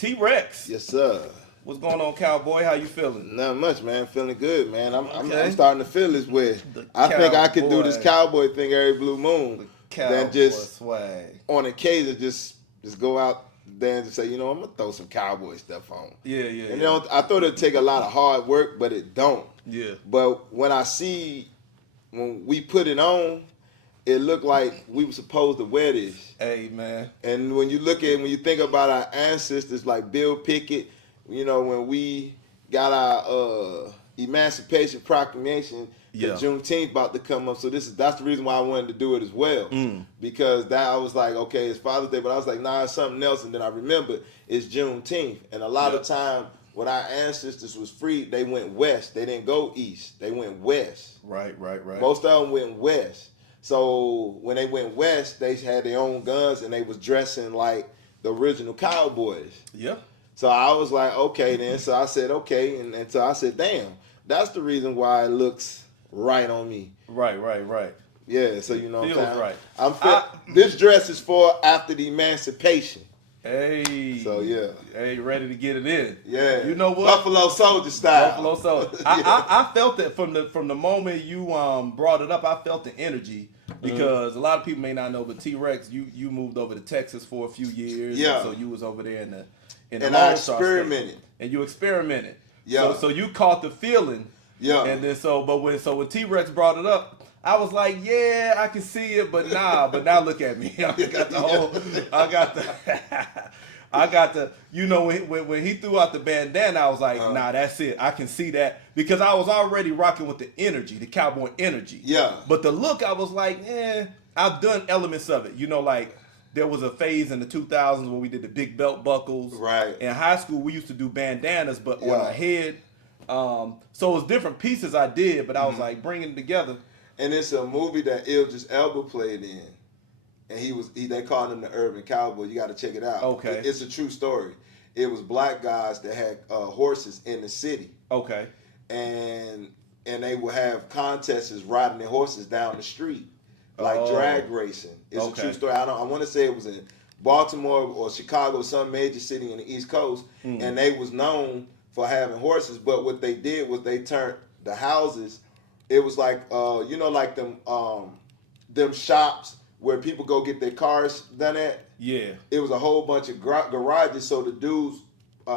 T-Rex. Yes, sir. What's going on, Cowboy? How you feeling? Not much, man. Feeling good, man. I'm Okay. starting to feel this way. The I think I could do this cowboy. cowboy thing every blue moon. Cowboy Than just swag. on occasion just go out there and just say, I'm gonna throw some cowboy stuff on. Yeah. And I thought it'd take a lot of hard work, but it don't. Yeah. But when we put it on, it looked like we were supposed to wear this. Hey, man. And when you think about our ancestors like Bill Pickett, when we got our Emancipation Proclamation, Yeah. Juneteenth about to come up. So that's the reason why I wanted to do it as well. Because I was like, okay, it's Father's Day, but I was like, nah, it's something else. And then I remembered it's Juneteenth. And a lot of time when our ancestors was free, they went west. They didn't go east. They went west. Right. Most of them went west. So when they went west, they had their own guns and they was dressing like the original cowboys. Yeah. So I was like, okay then. So I said, okay. And so I said, damn, that's the reason why it looks right on me. Right. Yeah, so what I'm saying? Right. This dress is for after the emancipation. Hey. So yeah. Hey, ready to get it in. Yeah. You know what? Buffalo Soldier style. Buffalo Soldier. I felt that from the moment you brought it up. I felt the energy because a lot of people may not know, but T-Rex, you moved over to Texas for a few years. Yeah. So you was over there in the and I experimented. And you experimented. Yeah. So you caught the feeling. Yeah. And then when T-Rex brought it up, I was like, yeah, I can see it, but nah. But now look at me. I got the when he threw out the bandana, I was like, nah, that's it. I can see that because I was already rocking with the energy, the cowboy energy. Yeah. But the look, I was like, I've done elements of it. like there was a phase in the 2000s where we did the big belt buckles. Right. In high school, we used to do bandanas, but on our head. So it was different pieces I did, but I was like bringing it together. And it's a movie that Idris Elba played in, and they called him the Urban Cowboy. You got to check it out. Okay. It's a true story. It was black guys that had horses in the city. Okay. And they would have contests riding their horses down the street, like drag racing. It's a true story. I want to say it was in Baltimore or Chicago, some major city in the East Coast, and they was known for having horses. But what they did was they turned the houses. It was like like them shops where people go get their cars done at. Yeah. It was a whole bunch of garages, so the dudes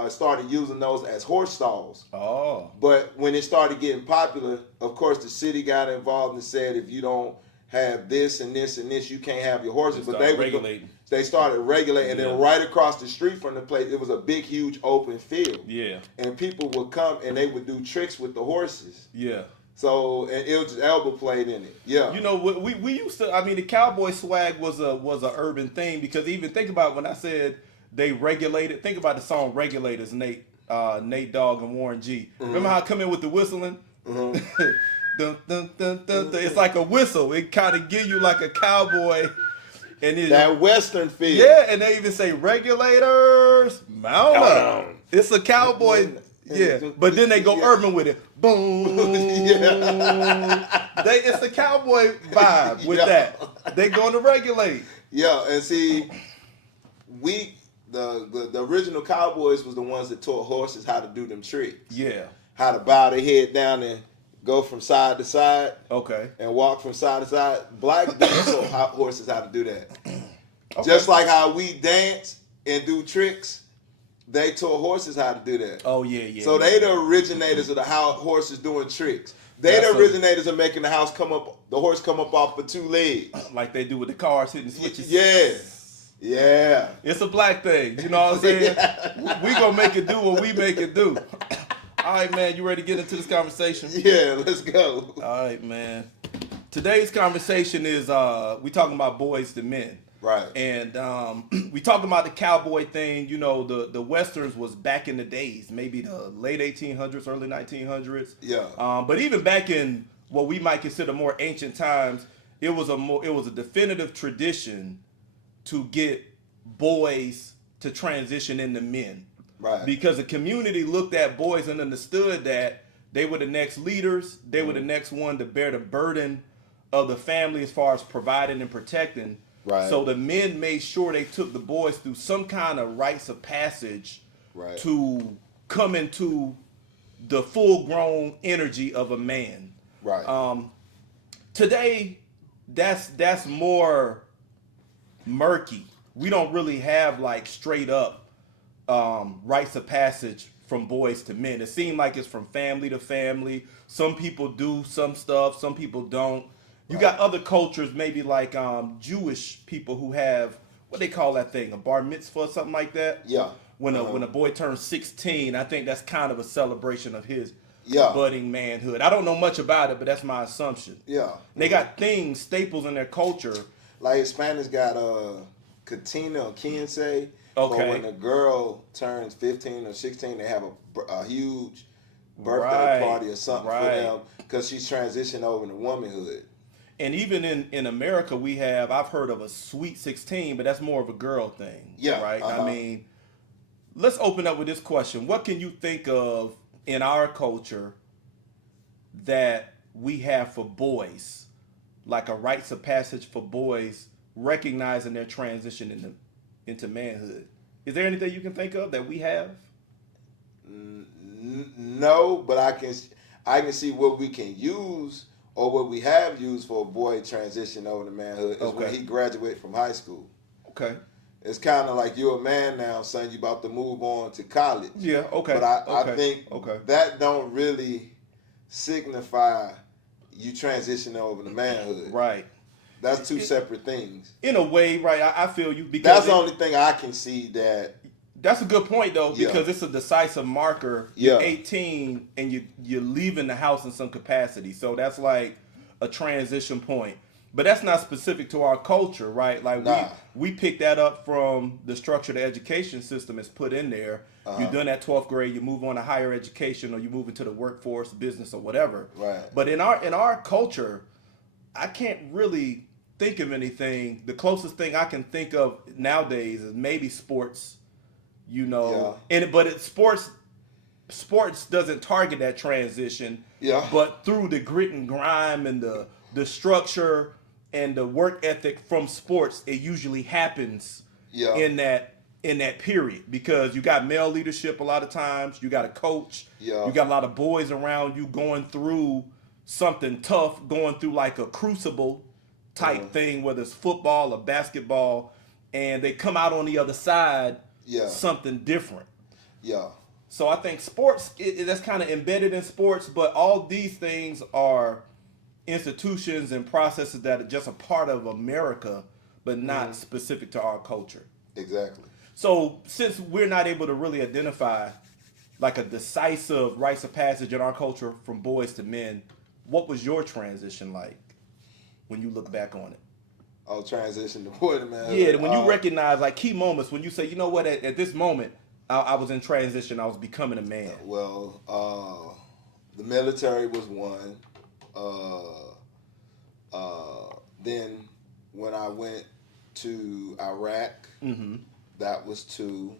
started using those as horse stalls. Oh. But when it started getting popular, of course, the city got involved and said, if you don't have this and this and this, you can't have your horses. But they regulating. They started regulating, and then right across the street from the place, it was a big, huge open field. Yeah. And people would come and they would do tricks with the horses. Yeah. So, and Idris Elba played in it. Yeah. We used to. I mean, the Cowboy Swag was a urban thing because even think about when I said they regulated. Think about the song "Regulators." Nate Dogg and Warren G. Remember how I come in with the whistling? Dun, dun, dun, dun, dun. It's like a whistle. It kind of give you like a cowboy. And that Western feel. Yeah, and they even say regulators, mount up. It's a cowboy. Yeah, but then they go urban with it. Boom. It's the cowboy vibe with that. They going to regulate. Yeah, and see, the original cowboys was the ones that taught horses how to do them tricks. Yeah. How to bow their head down and go from side to side. Okay. And walk from side to side. Black dudes taught horses how to do that. Okay. Just like how we dance and do tricks, they taught horses how to do that. Oh, yeah. So they the originators of the how horses doing tricks. They the originators of making the horse come up off of 2 legs. Like they do with the cars hitting switches. Yeah. It's a black thing. You know what I'm saying? We gonna make it do what we make it do. All right, man. You ready to get into this conversation? Yeah, let's go. All right, man. Today's conversation is we talking about boys to men. Right. And we talking about the cowboy thing. The Westerns was back in the days, maybe the late 1800s, early 1900s. Yeah. But even back in what we might consider more ancient times, it was a definitive tradition to get boys to transition into men. Right. Because the community looked at boys and understood that they were the next leaders. They were the next one to bear the burden of the family as far as providing and protecting. Right. So the men made sure they took the boys through some kind of rites of passage Right. to come into the full-grown energy of a man. Right. Today, that's more murky. We don't really have like straight up rites of passage from boys to men. It seems like it's from family to family. Some people do some stuff, some people don't. You got other cultures, maybe like Jewish people who have what they call that thing, a bar mitzvah or something like that. Yeah. When a boy turns 16, I think that's kind of a celebration of his Yeah. budding manhood. I don't know much about it, but that's my assumption. Yeah. They got things, staples in their culture. Like Hispanics got Katina or Quince. Okay. But when a girl turns 15 or 16, they have a huge birthday party or something for them because she's transitioned over to womanhood. And even in America, I've heard of a sweet 16, but that's more of a girl thing. Yeah. Right? I mean, let's open up with this question. What can you think of in our culture that we have for boys, like a rites of passage for boys recognizing their transition into manhood? Is there anything you can think of that we have? No, but I can see what we can use or what we have used for a boy transition over to manhood is when he graduated from high school. Okay. It's kind of like you're a man now, son. You about to move on to college. Yeah. Okay. But I think that don't really signify you transitioning over to manhood. Right. That's two separate things. In a way, right? I feel you because that's the only thing I can see that. That's a good point though, because it's a decisive marker. Yeah. You're 18 and you're leaving the house in some capacity, so that's like a transition point. But that's not specific to our culture, right? Like we pick that up from the structure the education system is put in there. You're done at 12th grade, you move on to higher education, or you move into the workforce, business, or whatever. Right. But in our culture, I can't really think of anything. The closest thing I can think of nowadays is maybe sports. But sports doesn't target that transition. Yeah. But through the grit and grime and the structure and the work ethic from sports, it usually happens in that period because you got male leadership a lot of times. You got a coach. Yeah. You got a lot of boys around you going through something tough, going through like a crucible type thing, whether it's football or basketball, and they come out on the other side something different. Yeah. So I think sports, that's kind of embedded in sports, but all these things are institutions and processes that are just a part of America, but not specific to our culture. Exactly. So since we're not able to really identify like a decisive rites of passage in our culture from boys to men, what was your transition like when you look back on it? Oh, transition to boy to man. Yeah, when you recognize like key moments, when you say, you know what, at this moment, I was in transition, I was becoming a man. Well, the military was one. Then when I went to Iraq, that was two.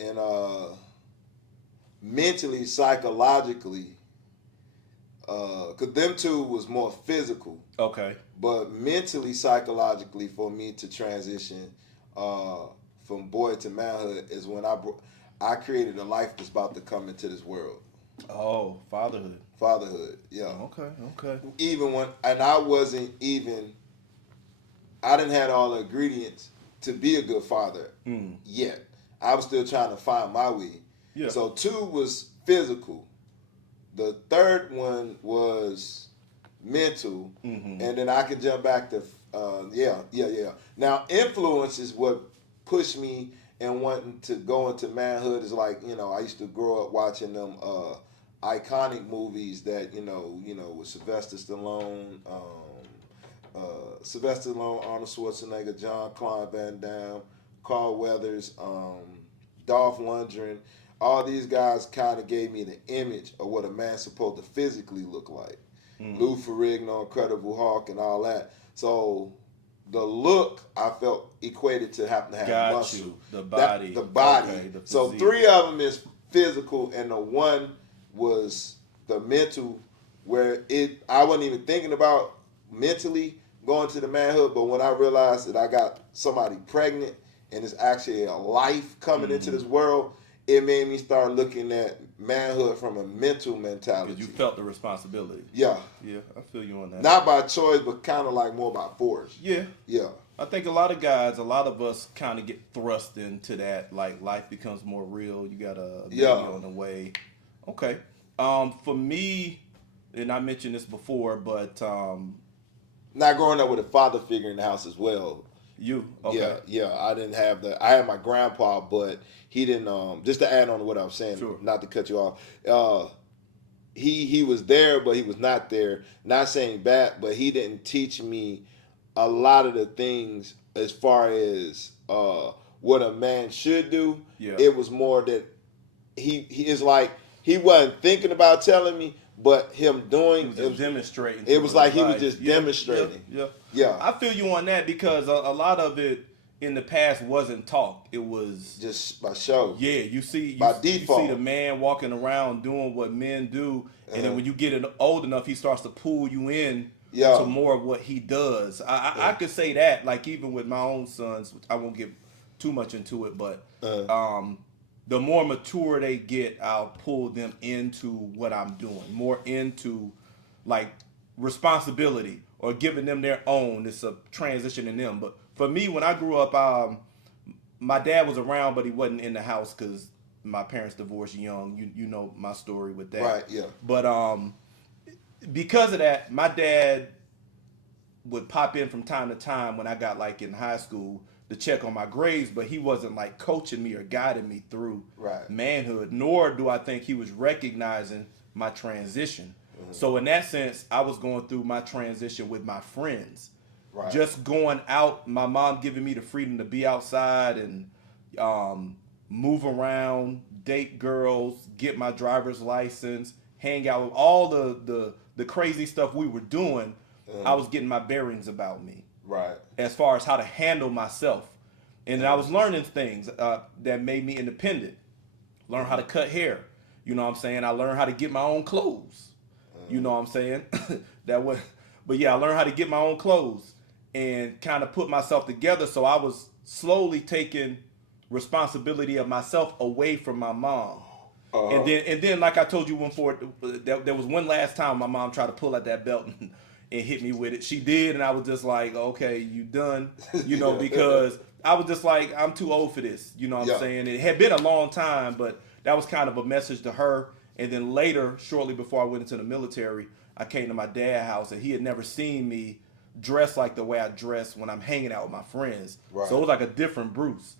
And mentally, psychologically, because them two was more physical. Okay. But mentally, psychologically, for me to transition from boy to manhood is when I created a life that's about to come into this world. Oh, fatherhood. Fatherhood, yeah. Okay. Even when, and I didn't have all the ingredients to be a good father yet. I was still trying to find my way. Yeah. So two was physical. The third one was mental, and then I can jump back to Now, influence is what pushed me and wanting to go into manhood. Is like, I used to grow up watching them iconic movies that with Sylvester Stallone, Arnold Schwarzenegger, John Claude Van Damme, Carl Weathers, Dolph Lundgren. All these guys kind of gave me the image of what a man's supposed to physically look like. Lou Ferrigno, Incredible Hulk, and all that. So the look I felt equated to having to have muscle. The body. The body. Okay, the so physique. 3 of them is physical, and the one was the mental, where I wasn't even thinking about mentally going to the manhood, but when I realized that I got somebody pregnant and it's actually a life coming into this world, it made me start looking at manhood from a mental mentality. Because you felt the responsibility. Yeah. Yeah, I feel you on that. Not by choice, but kind of like more by force. Yeah. Yeah. I think a lot of us kind of get thrust into that. Like, life becomes more real. You got a baby on the way. Okay. For me, and I mentioned this before, but not growing up with a father figure in the house as well. You okay? Yeah. I didn't have I had my grandpa, but he didn't. Just to add on to what I was saying, sure. Not to cut you off. He was there, but he was not there. Not saying bad, but he didn't teach me a lot of the things as far as what a man should do. Yeah. It was more that he is like he wasn't thinking about telling me, but him doing it was demonstrating. It was like he was just demonstrating. Yeah. I feel you on that because a lot of it in the past wasn't talk. It was just by show. Yeah, you see default. You see the man walking around doing what men do, and then when you get old enough, he starts to pull you in to more of what he does. I could say that, like even with my own sons, which I won't get too much into it, but the more mature they get, I'll pull them into what I'm doing, more into like responsibility or giving them their own. It's a transition in them. But for me, when I grew up, my dad was around, but he wasn't in the house because my parents divorced young. You know my story with that. Right, yeah. But because of that, my dad would pop in from time to time when I got like in high school to check on my grades, but he wasn't like coaching me or guiding me through manhood, nor do I think he was recognizing my transition. So in that sense, I was going through my transition with my friends. Right. Just going out, my mom giving me the freedom to be outside and move around, date girls, get my driver's license, hang out with all the crazy stuff we were doing. I was getting my bearings about me. Right. As far as how to handle myself. And I was learning things that made me independent. Learn how to cut hair. You know what I'm saying? I learned how to get my own clothes. You know what I'm saying? But yeah, I learned how to get my own clothes and kind of put myself together. So I was slowly taking responsibility of myself away from my mom. And then, like I told you before, there was one last time my mom tried to pull out that belt and hit me with it. She did, and I was just like, okay, you done, because I was just like, I'm too old for this. You know what I'm saying? It had been a long time, but that was kind of a message to her. And then later, shortly before I went into the military, I came to my dad's house, and he had never seen me dress like the way I dress when I'm hanging out with my friends. Right. So it was like a different Bruce.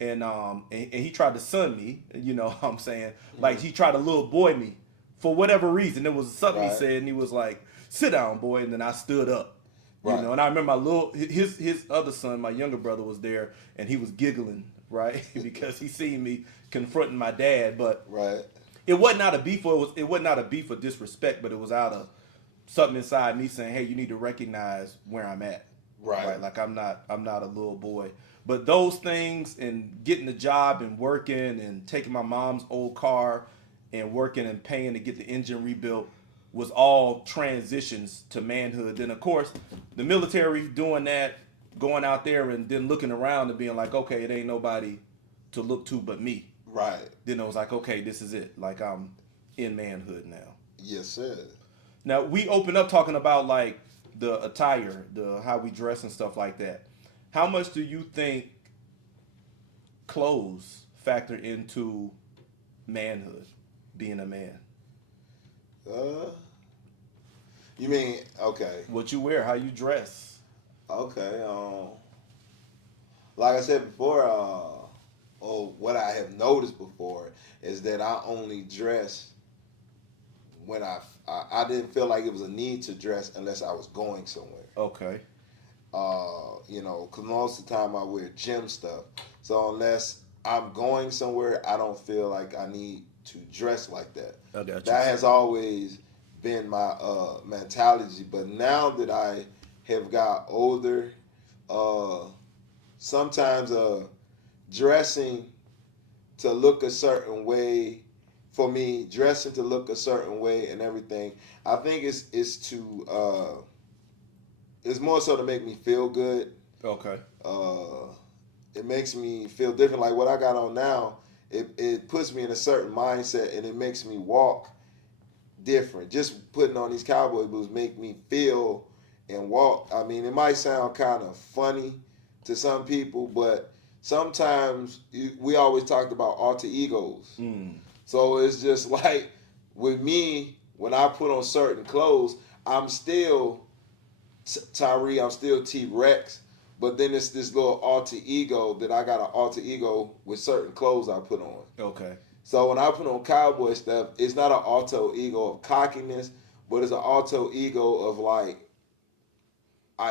And he tried to son me, you know what I'm saying? Like he tried to little boy me for whatever reason. It was something he said, and he was like, sit down, boy. And then I stood up, you know. And I remember his other son, my younger brother, was there, and he was giggling, right, because he seen me confronting my dad. But it wasn't out of beef, it wasn't out of beef or disrespect, but it was out of something inside me saying, hey, you need to recognize where I'm at, right? Like I'm not a little boy. But those things and getting the job and working and taking my mom's old car and working and paying to get the engine rebuilt was all transitions to manhood. Then, of course, the military doing that, going out there and then looking around and being like, okay, it ain't nobody to look to but me. Right. Then it was like, okay, this is it. Like I'm in manhood now. Yes, sir. Now, we open up talking about like the attire, how we dress and stuff like that. How much do you think clothes factor into manhood, being a man? You mean, okay. What you wear, how you dress. Okay. Like I said before, or what I have noticed before is that I only dress when I didn't feel like it was a need to dress unless I was going somewhere. Okay. Because most of the time I wear gym stuff. So unless I'm going somewhere, I don't feel like I need to dress like that. I got you. That has always been my mentality. But now that I have got older, sometimes dressing to look a certain way, for me, dressing to look a certain way and everything, I think it's more so to make me feel good. Okay. it makes me feel different. Like what I got on now, it puts me in a certain mindset and it makes me walk different. Just putting on these cowboy boots make me feel and walk. I mean, it might sound kind of funny to some people, but sometimes we always talked about alter egos. So it's just like with me, when I put on certain clothes, I'm still Tyree, I'm still T-Rex, but then it's this little alter ego that I got an alter ego with certain clothes I put on. Okay. So when I put on cowboy stuff, it's not an alter ego of cockiness, but it's an alter ego of like,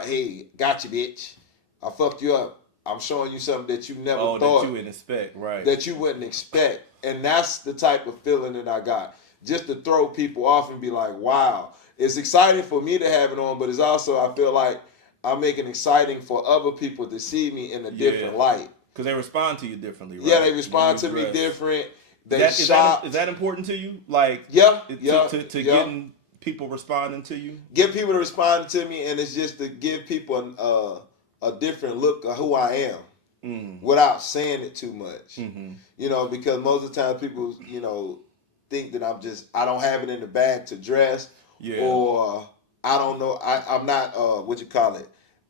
hey, got you, bitch. I fucked you up. I'm showing you something that you never thought. That you wouldn't expect, right. That you wouldn't expect. And that's the type of feeling that I got. Just to throw people off and be like, wow. It's exciting for me to have it on, but it's also, I feel like I'm making it exciting for other people to see me in a different light. Because they respond to you differently, right? Yeah, they respond to me different. They shop. Is that important to you? Like, to getting people responding to you? Get people to respond to me, and it's just to give people a different look of who I am without saying it too much. You know, because most of the time people, you know, think that I don't have it in the bag to dress, or I don't know, I'm not,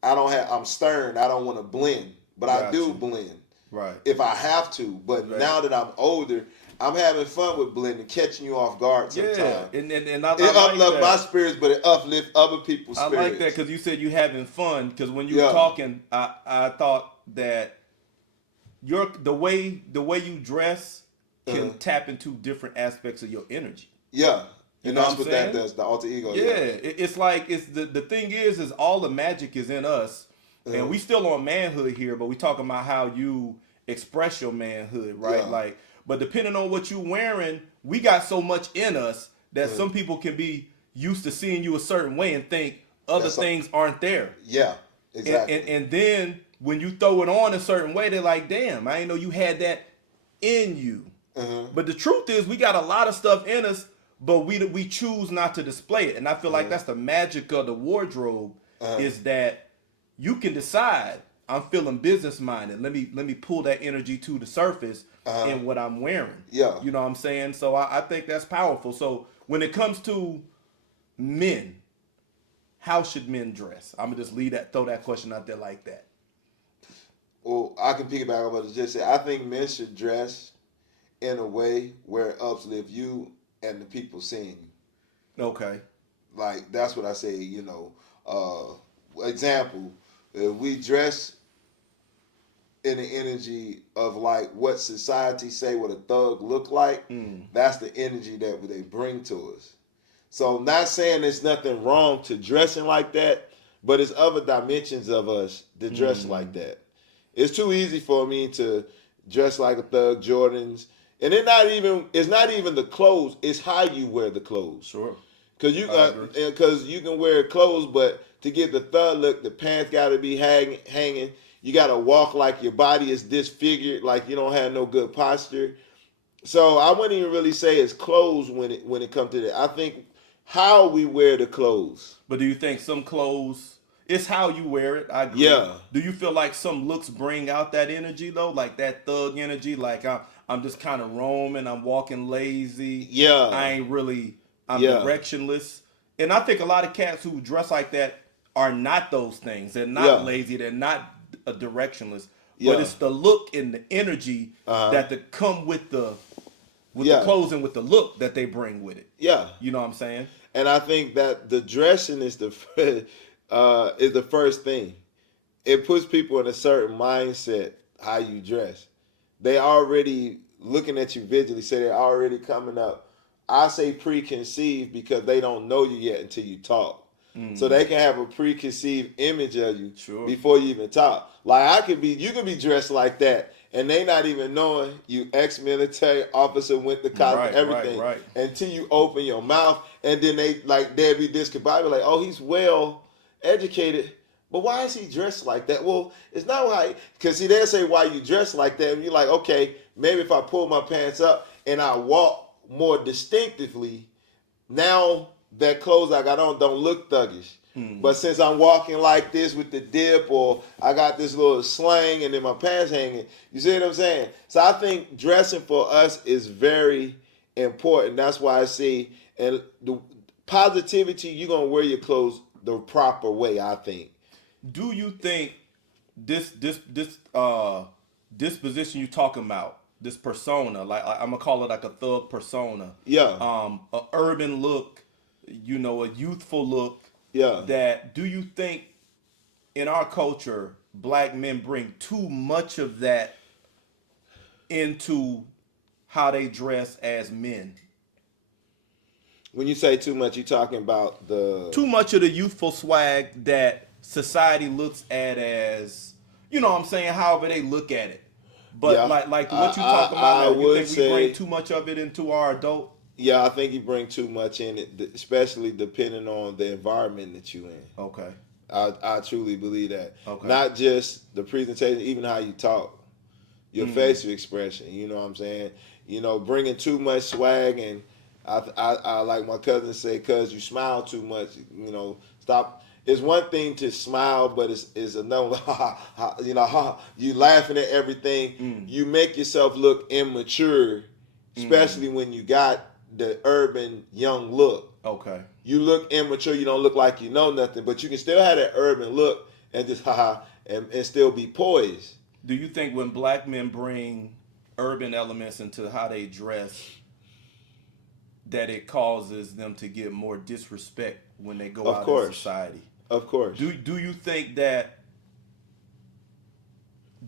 I'm stern, I don't want to blend, but I do blend. Right. If I have to, but now that I'm older, I'm having fun with blending, catching you off guard sometimes. Yeah, and it like uplifts my spirits, but it uplifts other people's spirits. I like that because you said you having fun. Because when you were talking, I thought that the way you dress can tap into different aspects of your energy. Yeah, you and know that's what that does. The alter ego. Yeah, it's like the thing is all the magic is in us, and we still on manhood here, but we talking about how you express your manhood, right? Yeah. Like. But depending on what you're wearing, we got so much in us that some people can be used to seeing you a certain way and think other things aren't there. Yeah, exactly. And then when you throw it on a certain way, they're like, damn, I didn't know you had that in you. But the truth is we got a lot of stuff in us, but we choose not to display it. And I feel like that's the magic of the wardrobe is that you can decide, I'm feeling business minded. Let me pull that energy to the surface in what I'm wearing. Yeah. You know what I'm saying? So I think that's powerful. So when it comes to men, how should men dress? I'm gonna just throw that question out there like that. Well, I can piggyback on what I just said. I think men should dress in a way where it uplifts you and the people seeing you. Okay. Like that's what I say, you know. Example, if we dress in the energy of like what society say what a thug look like, that's the energy that they bring to us. So not saying there's nothing wrong to dressing like that, but it's other dimensions of us that dress like that. It's too easy for me to dress like a thug, Jordans, and it's not even the clothes, it's how you wear the clothes. Sure. Because you can wear clothes, but to get the thug look, the pants got to be hanging. You got to walk like your body is disfigured, like you don't have no good posture. So I wouldn't even really say it's clothes when it comes to that. I think how we wear the clothes. But do you think some clothes, it's how you wear it? I agree. Yeah. Do you feel like some looks bring out that energy though? Like that thug energy? Like I'm just kind of roaming, I'm walking lazy. Yeah. I'm directionless. And I think a lot of cats who dress like that are not those things. They're not lazy. They're not directionless. But it's the look and the energy that come with the clothes and with the look that they bring with it. Yeah. You know what I'm saying? And I think that the dressing is the first thing. It puts people in a certain mindset how you dress. They already looking at you visually, so they're already coming up. I say preconceived because they don't know you yet until you talk. So they can have a preconceived image of you before you even talk. Like you could be dressed like that, and they not even knowing you ex-military officer, went to college, everything, until you open your mouth, and then they'd be discombobulated, like, oh, he's well educated, but why is he dressed like that? Well, it's not why, because see, they'll say why you dress like that, and you're like, okay, maybe if I pull my pants up and I walk more distinctively, now that clothes I got on don't look thuggish. Mm. But since I'm walking like this with the dip, or I got this little slang and then my pants hanging, you see what I'm saying? So I think dressing for us is very important. That's why I say, and the positivity, you're gonna wear your clothes the proper way, I think. Do you think this disposition you talking about, this persona, like I'm gonna call it like a thug persona, Yeah. a urban look, you know, a youthful look, Yeah. that do you think in our culture black men bring too much of that into how they dress as men? When you say too much, you're talking about Too much of the youthful swag that society looks at as, you know what I'm saying, however they look at it. But Yeah. like what you talking about, you think we say, bring too much of it into our adult? Yeah, I think you bring too much in it, especially depending on the environment that you in. Okay. I truly believe that. Okay. Not just the presentation, even how you talk, your facial expression. You know what I'm saying? You know, bringing too much swag, and I like my cousin say, "Cause you smile too much." You know, stop. It's one thing to smile, but it's another. You know, you laughing at everything. You make yourself look immature, especially when you got the urban young look. Okay. You look immature. You don't look like you know nothing, but you can still have that urban look and just and still be poised. Do you think when black men bring urban elements into how they dress, that it causes them to get more disrespect when they go out in society? Of course. Do you think that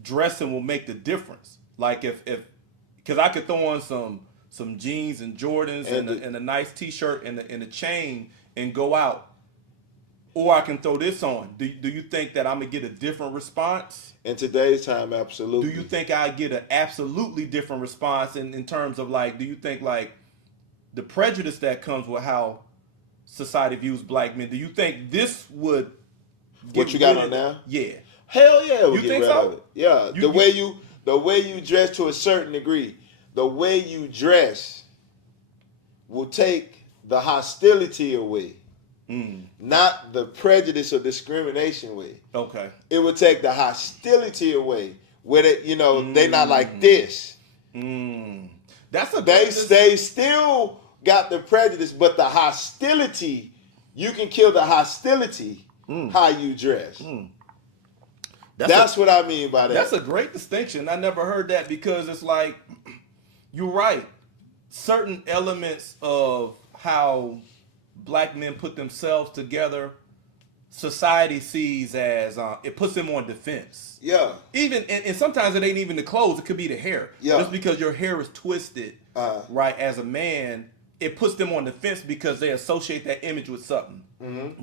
dressing will make the difference? Like if because I could throw on some jeans and Jordans and a nice T-shirt and a chain and go out, or I can throw this on. Do you think that I'm gonna get a different response? In today's time, absolutely. Do you think I get an absolutely different response in terms of like? Do you think like the prejudice that comes with how society views black men? Do you think this would get what you got on now? Yeah. Hell yeah, we'll You get think rid so? of it. Yeah, the way you dress to a certain degree, the way you dress will take the hostility away, not the prejudice or discrimination away. Okay. It would take the hostility away. With it, you know, they not like this. That's a they still got the prejudice, but the hostility, you can kill the hostility how you dress. That's what I mean by that. That's a great distinction. I never heard that, because it's like, you're right. Certain elements of how black men put themselves together, society sees as it puts them on defense. Yeah. Even and sometimes it ain't even the clothes. It could be the hair. Yeah. Just because your hair is twisted, right? As a man, it puts them on defense because they associate that image with something.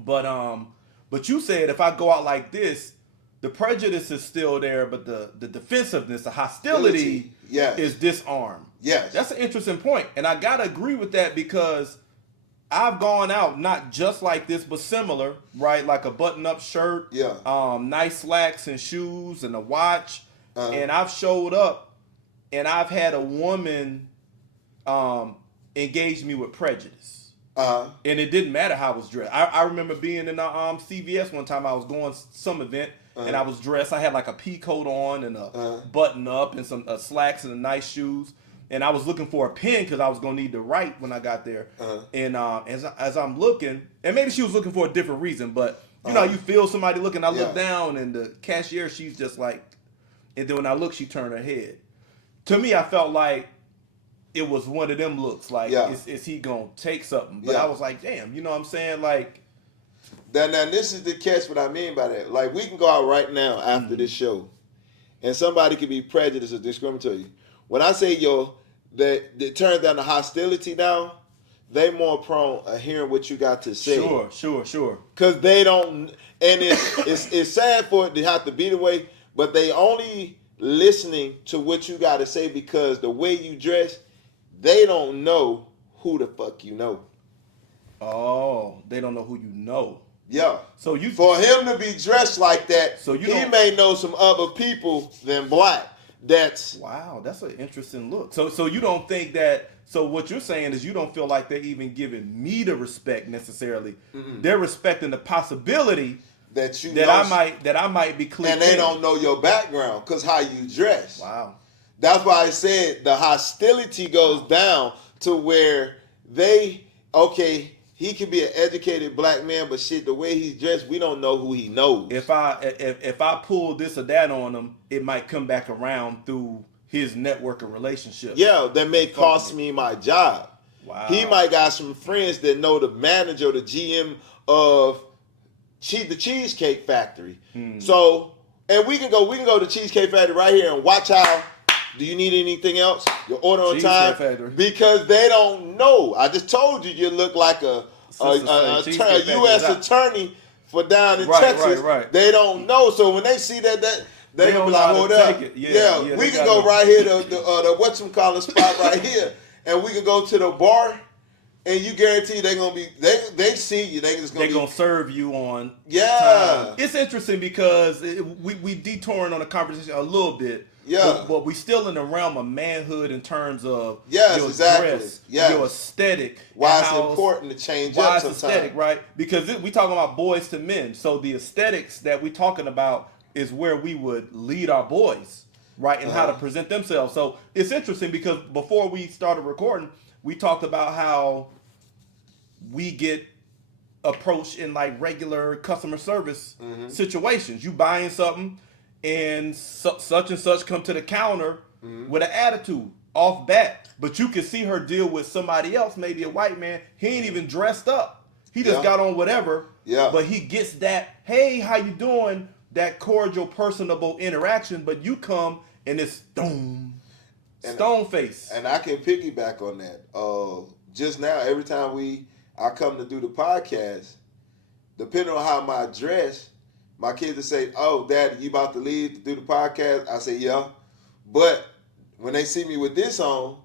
But you said if I go out like this, the prejudice is still there, but the defensiveness, the hostility, is disarmed. Yes. That's an interesting point, and I gotta agree with that, because I've gone out not just like this, but similar, right? Like a button-up shirt, nice slacks and shoes and a watch, and I've showed up, and I've had a woman engage me with prejudice. And it didn't matter how I was dressed. I remember being in the CVS one time. I was going to some event, and I was dressed. I had like a pea coat on and a button up and some slacks and a nice shoes. And I was looking for a pen because I was gonna need to write when I got there. And as I'm looking, and maybe she was looking for a different reason, but you know, you feel somebody looking. I look down, and the cashier, she's just like, and then when I look, she turned her head. To me, I felt like it was one of them looks, like is he gonna take something? But I was like, damn, you know what I'm saying? Like, now this is the catch. What I mean by that, like, we can go out right now after this show, and somebody could be prejudiced or discriminatory. When I say that turn down the hostility down, they more prone of hearing what you got to say. Sure. Because they don't, and it's sad for it to have to be the way, but they only listening to what you got to say because the way you dress, they don't know who the fuck you know. Oh, they don't know who you know. Yeah. So for him to be dressed like that, so he may know some other people than black. That's wow. That's an interesting look. So you don't think that So what you're saying is you don't feel like they're even giving me the respect necessarily. They're respecting the possibility that I might be clicked and they in. don't know your background because how you dress. Wow. That's why I said the hostility goes down to where he could be an educated black man, but shit, the way he's dressed, we don't know who he knows. If I pull this or that on him, it might come back around through his network of relationships. Yeah, that may cost me my job. Wow. He might got some friends that know the manager or the GM of the Cheesecake Factory. So, and we can go to Cheesecake Factory right here and watch how. Do you need anything else? Your order on time? Factory. Because they don't know. I just told you look like a U.S. attorney for down in Texas. Right. They don't know. So when they see that they gonna be like, hold up. Yeah, we can go right here to the whatchamacallit spot right here, and we can go to the bar, and you guarantee they're gonna be they see you. They're gonna serve you on. Yeah. Time. It's interesting because we detouring on the conversation a little bit. Yeah, but we still in the realm of manhood in terms of your dress, your aesthetic. Why it's important to change up sometimes. Aesthetic, right? Because we talking about boys to men, so the aesthetics that we talking about is where we would lead our boys, right, and how to present themselves. So it's interesting because before we started recording, we talked about how we get approached in like regular customer service situations. You buying something. And such and such come to the counter with an attitude off bat. But you can see her deal with somebody else, maybe a white man. He ain't even dressed up. He just got on whatever. Yeah. But he gets that, hey, how you doing? That cordial, personable interaction. But you come and it's stone face. And I can piggyback on that. Just now, every time I come to do the podcast, depending on how my dress, my kids will say, oh, Daddy, you about to leave to do the podcast? I say, yeah. But when they see me with this on,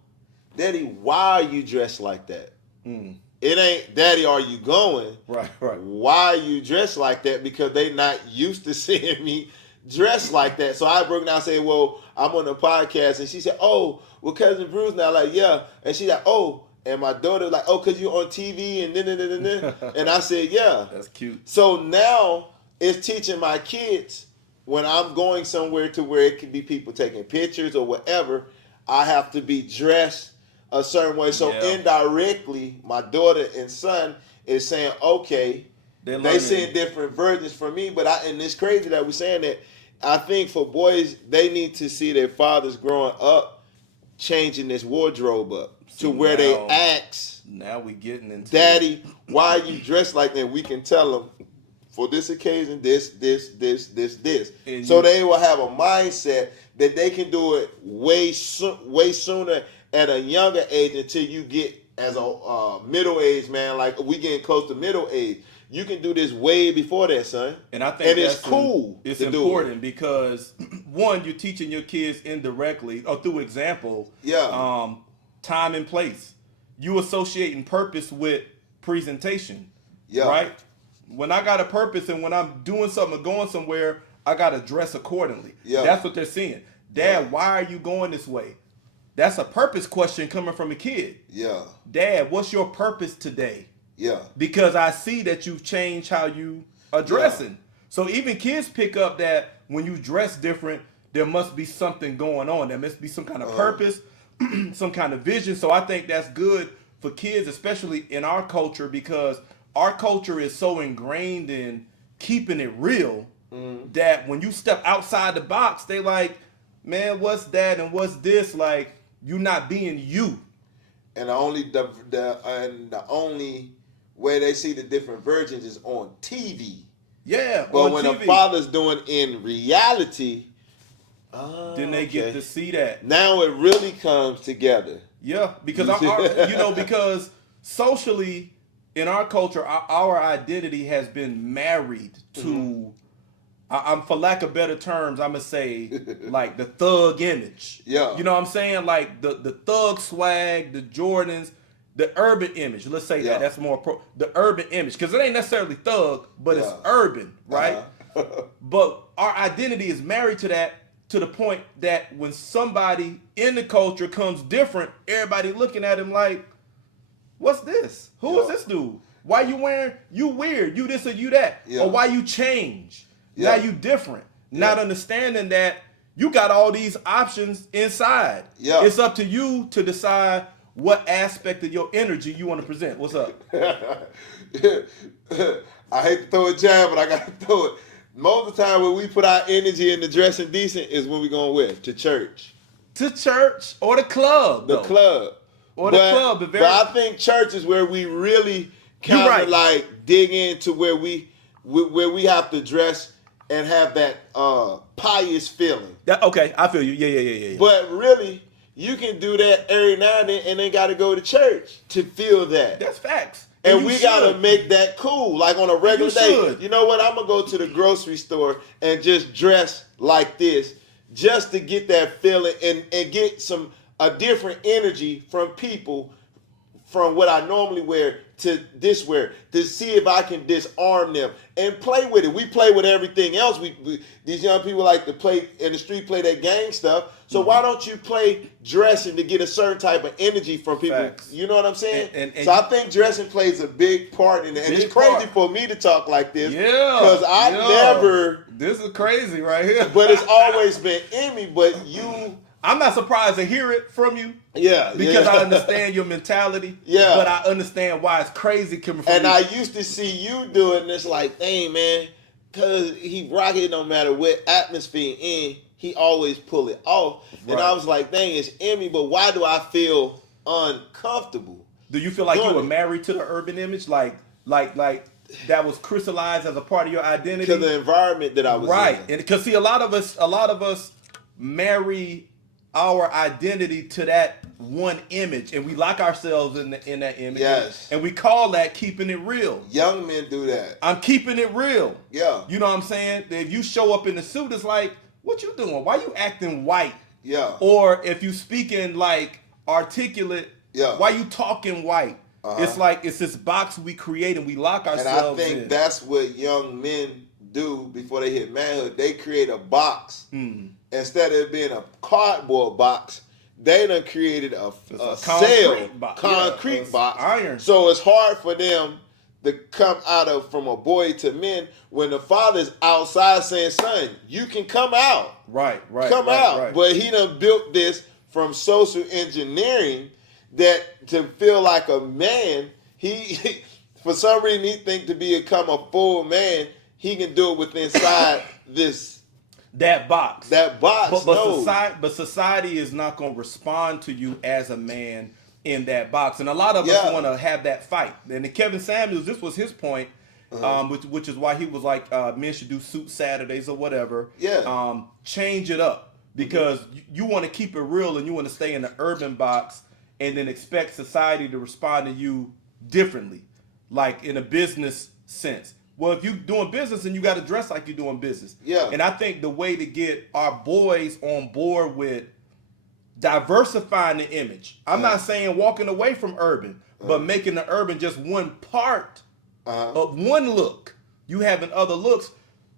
Daddy, why are you dressed like that? It ain't, Daddy, are you going? Right. Why are you dressed like that? Because they not used to seeing me dressed like that. So I broke down and say, well, I'm on the podcast. And she said, oh, well, Cousin Bruce now. Like, yeah. And she like, oh. And my daughter like, oh, because you're on TV and then. And I said, yeah. That's cute. So now it's teaching my kids when I'm going somewhere to where it could be people taking pictures or whatever, I have to be dressed a certain way. So indirectly, my daughter and son is saying, okay, they seeing different versions from me. But and it's crazy that we're saying that. I think for boys, they need to see their fathers growing up, changing this wardrobe up to where they ask. Now we getting into Daddy, why are you dressed like that? We can tell them, for this occasion, this. And so they will have a mindset that they can do it way sooner at a younger age until you get as a middle-aged man. Like we getting close to middle age. You can do this way before that, son. And I think it's cool. It's important because one, you're teaching your kids indirectly or through example. Yeah. Time and place. You associating purpose with presentation. Yeah. Right. When I got a purpose and when I'm doing something or going somewhere, I got to dress accordingly. Yeah. That's what they're seeing. Dad, why are you going this way? That's a purpose question coming from a kid. Yeah. Dad, what's your purpose today? Yeah. Because I see that you've changed how you are dressing. Yeah. So even kids pick up that when you dress different, there must be something going on. There must be some kind of purpose, some kind of vision. So I think that's good for kids, especially in our culture, because our culture is so ingrained in keeping it real that when you step outside the box, they like, man, what's that and what's this? Like, you not being you. And the only way they see the different versions is on TV. Yeah, but when TV. A father's doing in reality, then they get to see that. Now it really comes together. Yeah, because because socially in our culture, our identity has been married to, I'm for lack of better terms, I'm gonna say like the thug image. Yeah, you know what I'm saying? Like the thug swag, the Jordans, the urban image. Let's say that's more the urban image, because it ain't necessarily thug, but it's urban, right? But our identity is married to that, to the point that when somebody in the culture comes different, everybody looking at him like, what's this? Who is this dude? Why you wearing, you weird, you this or you that? Or why you change? Now you different. Not understanding that you got all these options inside. It's up to you to decide what aspect of your energy you want to present. What's up? I hate to throw a jab, but I got to throw it. Most of the time when we put our energy into dressing decent is when we going with? To church. To church or the club. The club. Or the club. But I think church is where we really kind of like dig into where we have to dress and have that pious feeling. Okay, I feel you. Yeah. But really, you can do that every now and then got to go to church to feel that. That's facts. And we got to make that cool, like on a regular day. You know what? I'm going to go to the grocery store and just dress like this just to get that feeling and get a different energy from people from what I normally wear to this wear to see if I can disarm them and play with it. We play with everything else. We these young people like to play in the street, play that gang stuff. So why don't you play dressing to get a certain type of energy from people? Facts. You know what I'm saying? And so I think dressing plays a big part in it. And it's crazy for me to talk like this. Because I never. This is crazy right here. But it's always been in me. But you. I'm not surprised to hear it from you. Because I understand your mentality. But I understand why it's crazy coming from you. And I used to see you doing this like, dang, man, because he rock it no matter what atmosphere in, he always pull it off. And I was like, dang, it's in me, but why do I feel uncomfortable? Do you feel like you were married to the urban image? Like that was crystallized as a part of your identity? To the environment that I was in. Right. And because see, a lot of us marry our identity to that one image, and we lock ourselves in that image. And we call that keeping it real. Young men do that. I'm keeping it real. You know what I'm saying? If you show up in the suit, it's like, what you doing? Why you acting white? Or if you speaking like articulate, why you talking white? It's like it's this box we create and we lock ourselves in. And I think that's what young men do before they hit manhood. They create a box. Instead of it being a cardboard box, they done created a concrete box. Iron. So it's hard for them to come out of from a boy to men when the father's outside saying, son, you can come out. Come out. But he done built this from social engineering that to feel like a man, he for some reason he think to become a full man, he can do it within inside that box. But society is not going to respond to you as a man in that box. And a lot of us want to have that fight. And Kevin Samuels, this was his point, which is why he was like, men should do suit Saturdays or whatever. Change it up. Because you want to keep it real and you want to stay in the urban box and then expect society to respond to you differently, like in a business sense. Well, if you're doing business, then you got to dress like you're doing business. And I think the way to get our boys on board with diversifying the image, I'm not saying walking away from urban, but making the urban just one part of one look. You having other looks,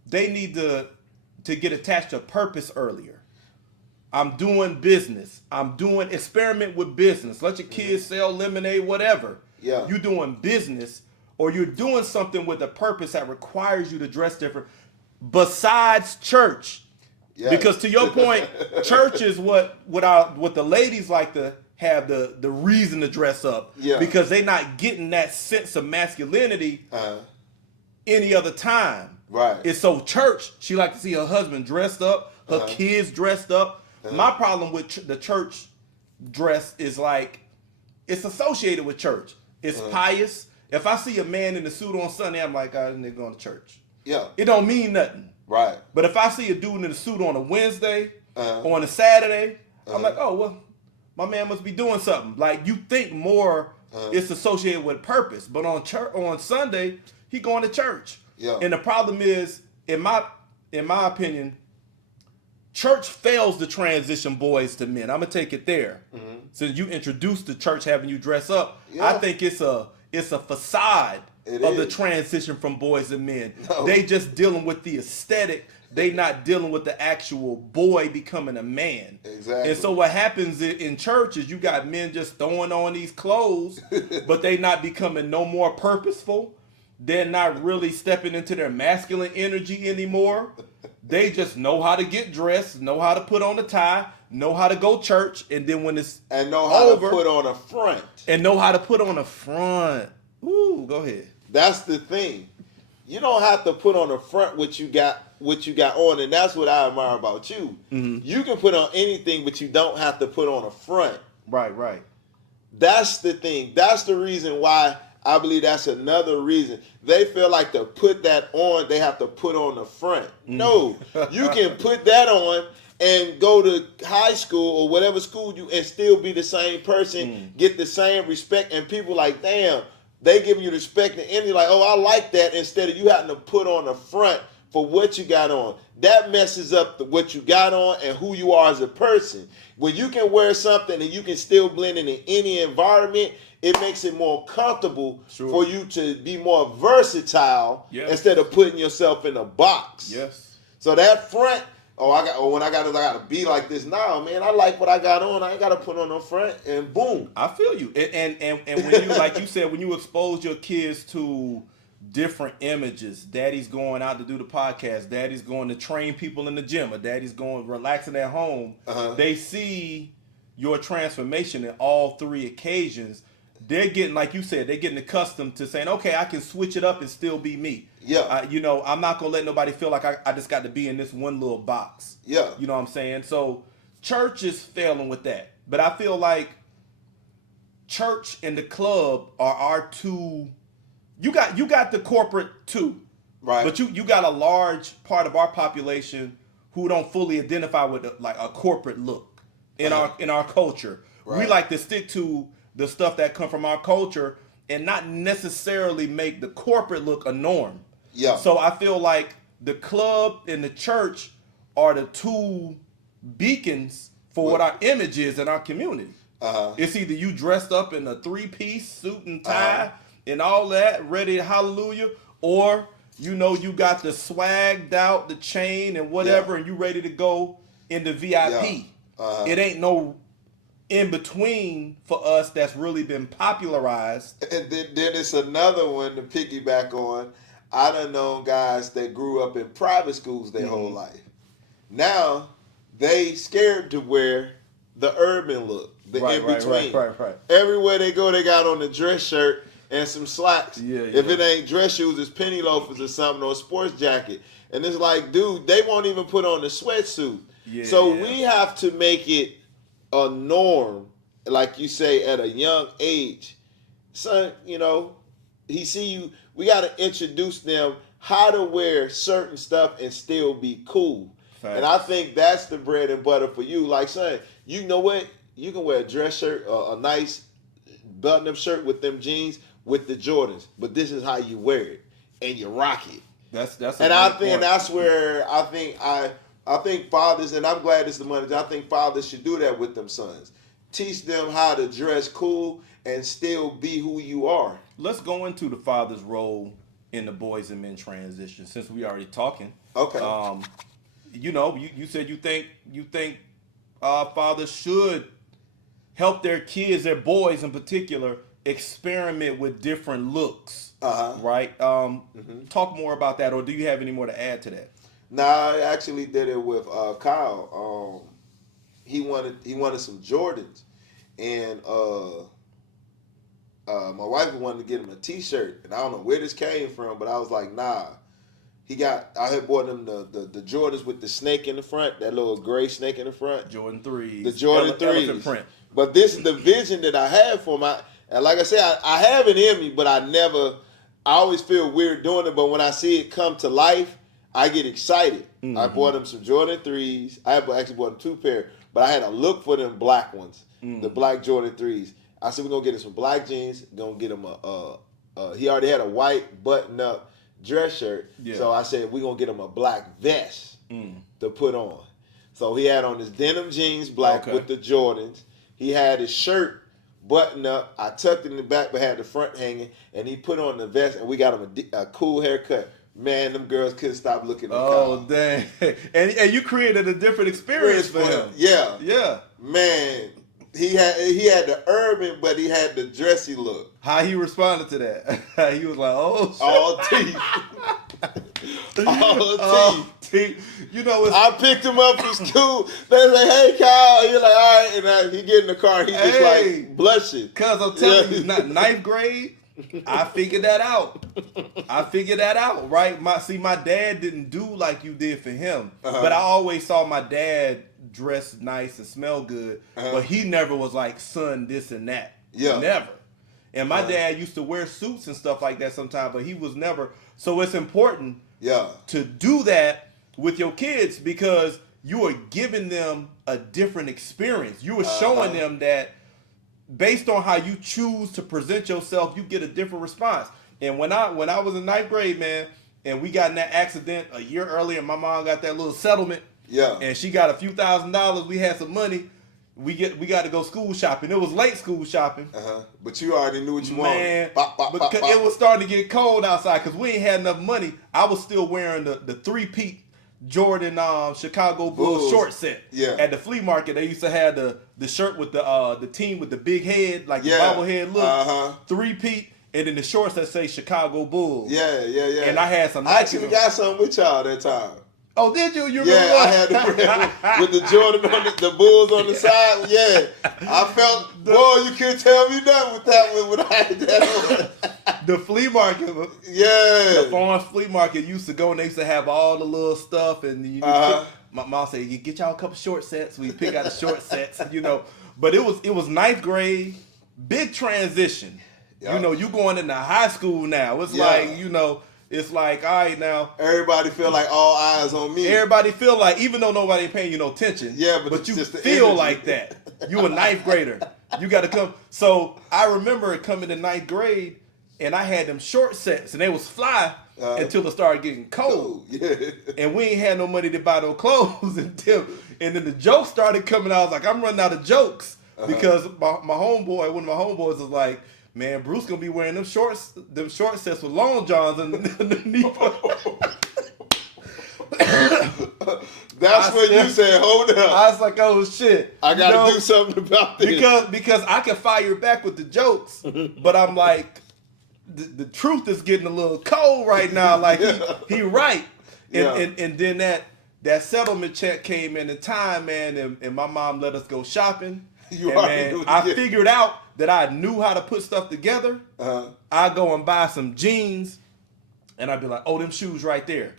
they need to get attached to purpose earlier. I'm doing business. I'm doing experiment with business. Let your kids sell lemonade, whatever. You doing business. Or you're doing something with a purpose that requires you to dress different besides church. Because to your point, church is what the ladies like to have the reason to dress up. Because they're not getting that sense of masculinity any other time. It's so church, she like to see her husband dressed up, her kids dressed up. My problem with the church dress is like, it's associated with church. It's pious. If I see a man in a suit on Sunday, I'm like, oh, this nigga going to church. It don't mean nothing. But if I see a dude in a suit on a Wednesday or on a Saturday, I'm like, oh, well, my man must be doing something. Like, you think more it's associated with purpose. But on Sunday, he going to church. And the problem is, in my opinion, church fails to transition boys to men. I'm going to take it there. Since you introduced the church having you dress up, I think it's a facade of the transition from boys to men. They just dealing with the aesthetic they not dealing with the actual boy becoming a man. Exactly. And so what happens in church is you got men just throwing on these clothes, but they not becoming no more purposeful. They're not really stepping into their masculine energy anymore. They just know how to get dressed, know how to put on a tie, know how to go church, and then when it's know how over, to put on a front. And know how to put on a front. Ooh, go ahead. That's the thing. You don't have to put on a front what you got on, and that's what I admire about you. Mm-hmm. You can put on anything, but you don't have to put on a front. Right. That's the thing. That's the reason why I believe that's another reason. They feel like to put that on, they have to put on the front. No, you can put that on and go to high school or whatever school you and still be the same person, get the same respect, and people like, damn, they give you respect and energy like, oh, I like that, instead of you having to put on the front for what you got on. That messes up what you got on and who you are as a person. When you can wear something and you can still blend in any environment, it makes it more comfortable for you to be more versatile instead of putting yourself in a box. Yes. So that front, I gotta be like this. Nah, man, I like what I got on. I ain't gotta put on no front, and boom. I feel you. And when you, like you said, when you expose your kids to different images, daddy's going out to do the podcast, daddy's going to train people in the gym, or daddy's going relaxing at home. They see your transformation in all three occasions. They're getting, like you said, they're getting accustomed to saying, okay, I can switch it up and still be me. Yeah. I'm not going to let nobody feel like I just got to be in this one little box. Yeah. You know what I'm saying? So church is failing with that. But I feel like church and the club are our two. You got the corporate too. Right. But you got a large part of our population who don't fully identify with a corporate look in our culture. Right. We like to stick to the stuff that come from our culture and not necessarily make the corporate look a norm. Yeah. So I feel like the club and the church are the two beacons for what our image is in our community. It's either you dressed up in a 3-piece suit and tie and all that, ready to hallelujah, or you got the swagged out, the chain and whatever, and you ready to go in the VIP. It ain't no in between for us that's really been popularized. And then it's another one to piggyback on. I done known guys that grew up in private schools their whole life. Now they scared to wear the urban look, the in between. Right. Everywhere they go, they got on a dress shirt and some slacks. If it ain't dress shoes, it's penny loafers or something, or a sports jacket. And it's like, dude, they won't even put on the sweatsuit. We have to make it a norm, like you say, at a young age. Son, he see you, we got to introduce them how to wear certain stuff and still be cool. Facts. And I think that's the bread and butter for you. Like, son, you know what? You can wear a dress shirt, a nice button-up shirt with them jeans with the Jordans, but this is how you wear it and you rock it. That's where I think fathers, and I'm glad it's the money, I think fathers should do that with them sons. Teach them how to dress cool and still be who you are. Let's go into the father's role in the boys and men transition, since we already talking. Okay. You said you think fathers should help their kids, their boys in particular, experiment with different looks. Right? Talk more about that, or do you have any more to add to that? No, I actually did it with Kyle. He wanted some Jordans, and my wife wanted to get him a T-shirt, and I don't know where this came from, but I was like, nah. I had bought him the Jordans with the snake in the front, that little gray snake in the front. Jordan 3s. The Jordan 3s. Elephant print. But this is the vision that I have for him. And like I said, I have it in me, but I always feel weird doing it, but when I see it come to life, I get excited. Mm-hmm. I bought him some Jordan 3s. I actually bought him 2 pair, but I had a look for them black ones, the black Jordan 3s. I said, we're going to get him some black jeans, going to get him he already had a white button-up dress shirt, so I said, we're going to get him a black vest to put on. So he had on his denim jeans, black with the Jordans. He had his shirt buttoned up. I tucked it in the back, but had the front hanging, and he put on the vest, and we got him a cool haircut. Man, them girls couldn't stop looking at Oh, Kyle. dang. And you created a different experience for him. Yeah. Yeah. Man, he had the urban, but he had the dressy look. How he responded to that? He was like, oh, shit. All teeth. All teeth. You know, I picked him up from school. They like, hey, Kyle. He's like, all right. And he get in the car. He just like blushing. Because I'm telling you, not ninth grade, I figured that out. Right? My dad didn't do like you did for him. But I always saw my dad dress nice and smell good. But he never was like, son, this and that. Yeah. Never. And my dad used to wear suits and stuff like that sometimes, but he was never. So it's important to do that with your kids because you are giving them a different experience. You are showing them that based on how you choose to present yourself, you get a different response. And when I was in ninth grade, man, and we got in that accident a year earlier, my mom got that little settlement. Yeah. And she got a few $1,000s. We had some money. We got to go school shopping. It was late school shopping. But you already knew what you wanted. Man, because it was starting to get cold outside because we ain't had enough money. I was still wearing the 3-peat Jordan Chicago Bulls short set. Yeah. At the flea market, they used to have the shirt with the team with the big head, like the bobblehead look. 3-peat, and then the shorts that say Chicago Bulls. Yeah. And I had some. I actually got something with y'all that time. Oh, did you? You remember? Yeah, I had the with the Jordan on the Bulls on the side. Yeah, I felt, boy, you couldn't tell me nothing with that one when I had that on. The flea market. Yeah. The farm flea market used to go and they used to have all the little stuff and my mom said, you get y'all a couple short sets. We pick out the short sets, you know. But it was ninth grade, big transition. Yep. You know, you going into high school now. It's like, you know, it's like, all right, now. Everybody feel like all eyes on me. Everybody feel like, even though nobody paying you no attention. Yeah, but you just feel like that. You a ninth grader. You got to come. So I remember coming to ninth grade, and I had them short sets, and they was fly until it started getting cold. Yeah. And we ain't had no money to buy no clothes until, and then the jokes started coming out. I was like, I'm running out of jokes because one of my homeboys was like, man, Bruce gonna be wearing them short sets with long johns underneath. That's when you said, hold up. I was like, oh shit. I gotta do something about this. Because I can fire back with the jokes, but I'm like, the truth is getting a little cold right now. Like he right. And then that settlement check came in time, man, and my mom let us go shopping. I figured out that I knew how to put stuff together. I go and buy some jeans, and I'd be like, oh, them shoes right there.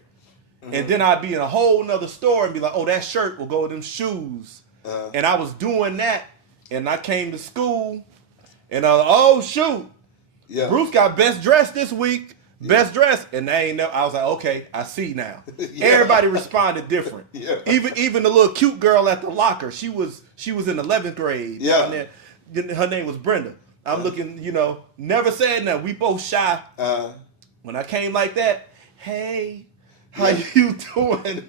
And then I'd be in a whole nother store and be like, oh, that shirt will go with them shoes. And I was doing that, and I came to school, and I was like, oh, shoot. Yeah. Bruce got best dressed this week. Best dress, and I was like, okay, I see now. Everybody responded different. Even the little cute girl at the locker, she was in 11th grade. Yeah. Her name was Brenda. I'm looking, you know, never said nothing. We both shy. When I came like that, hey, how you doing?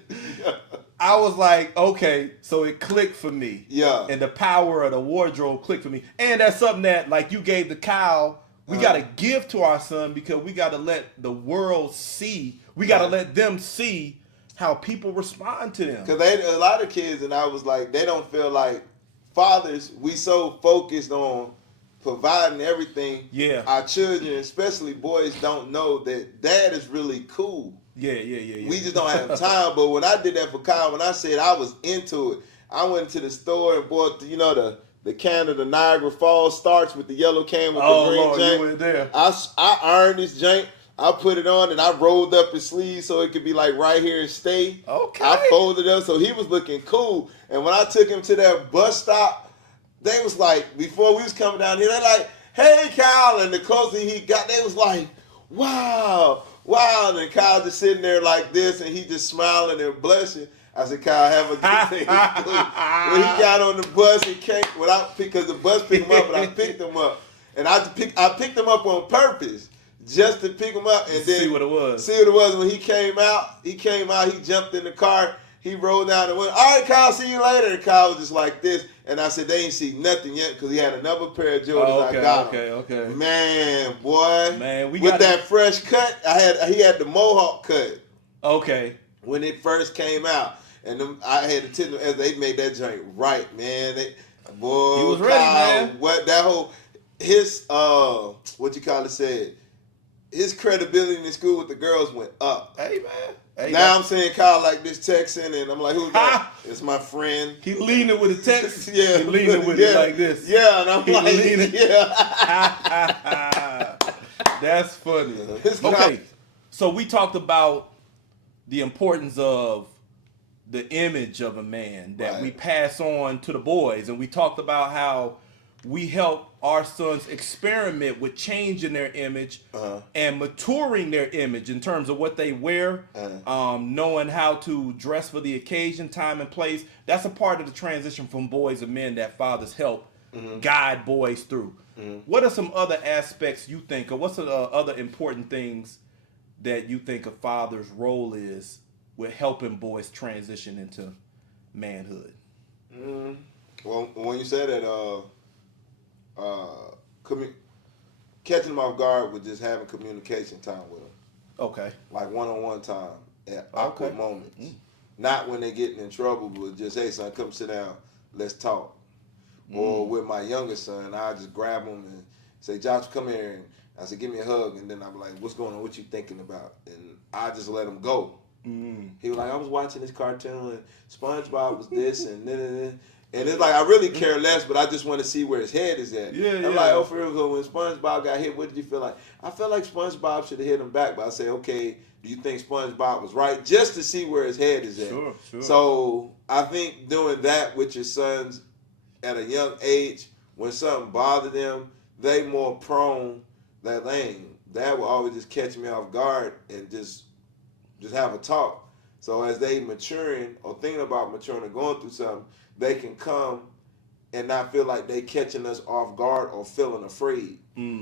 I was like, okay, so it clicked for me. Yeah. And the power of the wardrobe clicked for me. And that's something that, like you gave the Kyle, we got to give to our son because we got to let the world see. We got to let them see how people respond to them. Because a lot of kids, and I was like, they don't feel like fathers, we so focused on providing everything. Yeah. Our children, especially boys, don't know that dad is really cool. Yeah. We just don't have time. But when I did that for Kyle, when I said I was into it, I went to the store and bought, the can of the Niagara Falls starch with the yellow can with the green jank. You went there. I ironed this jank. I put it on and I rolled up his sleeve so it could be like right here and stay. Okay. I folded up so he was looking cool. And when I took him to that bus stop, they was like, before we was coming down here, they like, hey, Kyle. And the closer he got, they was like, wow. And Kyle just sitting there like this and he just smiling and blushing. I said, Kyle, have a good day. When he got on the bus, he came because the bus picked him up, and I picked him up. And I picked him up on purpose just to pick him up and then see what it was. When he came out, he jumped in the car, he rolled down and went, all right, Kyle, see you later. And Kyle was just like this. And I said, they ain't see nothing yet because he had another pair of Jordans. I got him. Okay. Man, boy. Man, with that fresh cut, he had the Mohawk cut. Okay. When it first came out. And I had to tell them as they made that joint right, man. Boy, he was ready, man. What that whole his what you call it said, his credibility in the school with the girls went up. Hey, man. Hey, now I'm saying Kyle like this Texan, and I'm like, who's that? It's my friend. He leaning with the text. Yeah, he leaning with it like this. Yeah, and I'm like, leaning. yeah. That's funny. Okay, so we talked about the importance of the image of a man that we pass on to the boys, and we talked about how we help our sons experiment with changing their image and maturing their image in terms of what they wear, knowing how to dress for the occasion, time and place. That's a part of the transition from boys to men that fathers help guide boys through. What are some other aspects you think, or what's the other important things that you think a father's role is with helping boys transition into manhood? Well, when you said that, catching them off guard with just having communication time with them. Okay. Like one-on-one time at awkward moments. Not when they're getting in trouble, but just, hey, son, come sit down, let's talk. Or with my youngest son, I just grab him and say, Josh, come here. And I said, give me a hug. And then I'm like, what's going on? What you thinking about? And I just let him go. He was like, I was watching this cartoon and SpongeBob was this and then. And it's like, I really care less, but I just want to see where his head is at. I'm like, oh, for real, when SpongeBob got hit, what did you feel like? I felt like SpongeBob should have hit him back, but I say, okay, do you think SpongeBob was right? Just to see where his head is at. Sure. So I think doing that with your sons at a young age, when something bothered them, they more prone that lane. Dad will always just catch me off guard and just have a talk. So as they maturing or thinking about maturing or going through something, they can come and not feel like they catching us off guard or feeling afraid.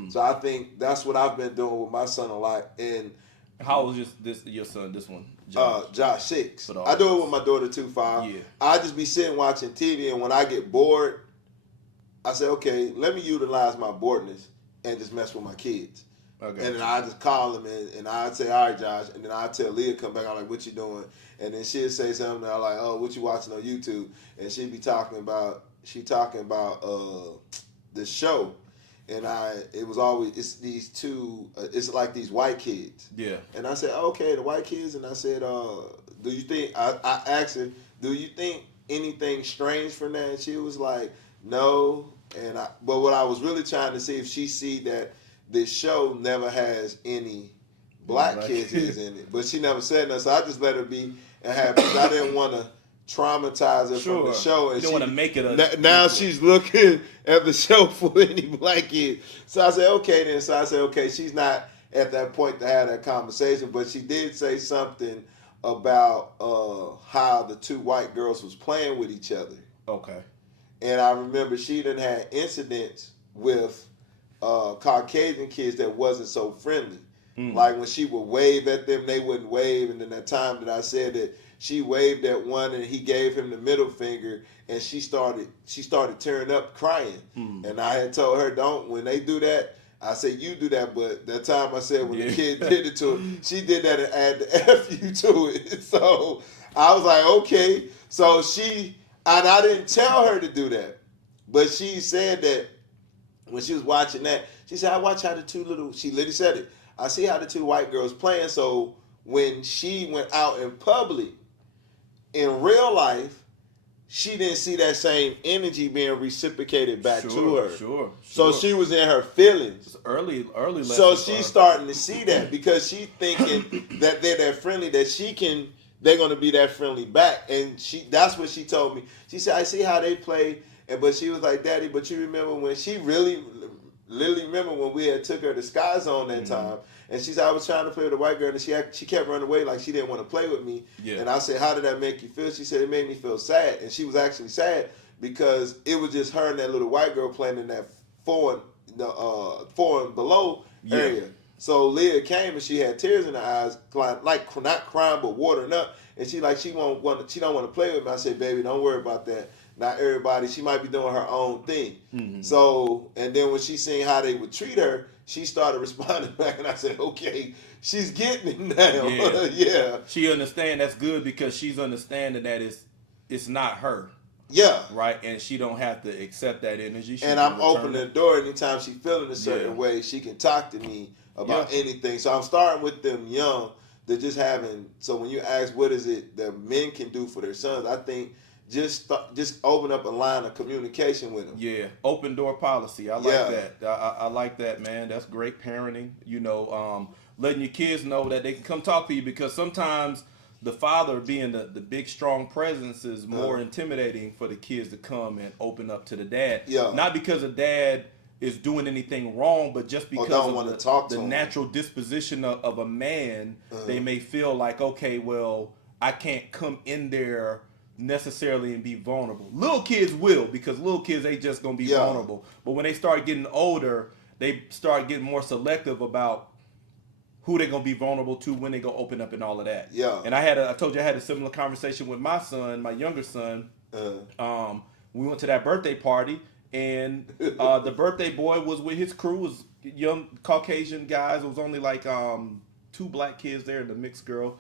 So I think that's what I've been doing with my son a lot. And how old is your son? This one, Josh 6. I do it with my daughter 2, 5. Yeah. I just be sitting watching TV, and when I get bored, I say, okay, let me utilize my boredness and just mess with my kids. Okay. And then I just call them and I'd say, all right, Josh. And then I'd tell Leah, come back. I'm like, what you doing? And then she'd say something. And I'm like, oh, what you watching on YouTube? And she'd be talking about the show. And it was always, it's these two, it's like these white kids. Yeah. And I said, okay, the white kids. And I said, do you think, I asked her, do you think anything strange from that? And she was like, no. But what I was really trying to see if she see that this show never has any black kids in it. But she never said nothing, so I just let her be and have, because I didn't want to traumatize her from the show. And you don't want to make it now she's looking at the show for any black kids. So I said, okay then. So I said, okay, she's not at that point to have that conversation, but she did say something about how the two white girls was playing with each other. Okay. And I remember she done had incidents with Caucasian kids that wasn't so friendly. Like when she would wave at them, they wouldn't wave. And then that time that I said that she waved at one and he gave him the middle finger, and she started tearing up crying. And I had told her, don't, when they do that, I said, you do that. But that time I said when the kid did it to her, she did that and added the F you to it. So I was like, okay. So and I didn't tell her to do that, but she said that when she was watching that, she said, I watch how she literally said it, I see how the two white girls playing, so when she went out in public, in real life, she didn't see that same energy being reciprocated back to her. Sure. So she was in her feelings. It's early so she's starting to see that, because she thinking that they're that friendly, that they're going to be that friendly back. And that's what she told me. She said, I see how they play. But she was like, Daddy, but you remember when she literally remember when we had took her to Sky Zone that time. And she said, I was trying to play with a white girl, and she kept running away like she didn't want to play with me. Yeah. And I said, how did that make you feel? She said, it made me feel sad. And she was actually sad because it was just her and that little white girl playing in that four and below area. So Leah came and she had tears in her eyes, like not crying but watering up. And she don't want to play with me. I said, baby, don't worry about that. not everybody. She might be doing her own thing. Mm-hmm. So, and then when she seen how they would treat her, she started responding back, and I said, okay, she's getting it now. Yeah. Yeah. She understand. That's good because she's understanding that it's not her. Yeah. Right, and she don't have to accept that energy. And I'm opening the door anytime she feeling a certain way. She can talk to me about anything. So I'm starting with them young. They're just having. So when you ask what is it that men can do for their sons, I think just open up a line of communication with them. Yeah, open door policy. I like that. I like that, man. That's great parenting. You know, letting your kids know that they can come talk to you because sometimes the father being the big strong presence is more intimidating for the kids to come and open up to the dad. Yeah. Not because the dad is doing anything wrong, but just because of the natural disposition of a man, they may feel like, okay, well, I can't come in there necessarily and be vulnerable. Little kids will, because little kids, they just gonna be vulnerable. But when they start getting older, they start getting more selective about who they're gonna be vulnerable to, when they go open up, and all of that. Yeah. And I told you I had a similar conversation with my son, my younger son. We went to that birthday party, and the birthday boy was with his crew, was young Caucasian guys. It was only like 2 black kids there and the mixed girl.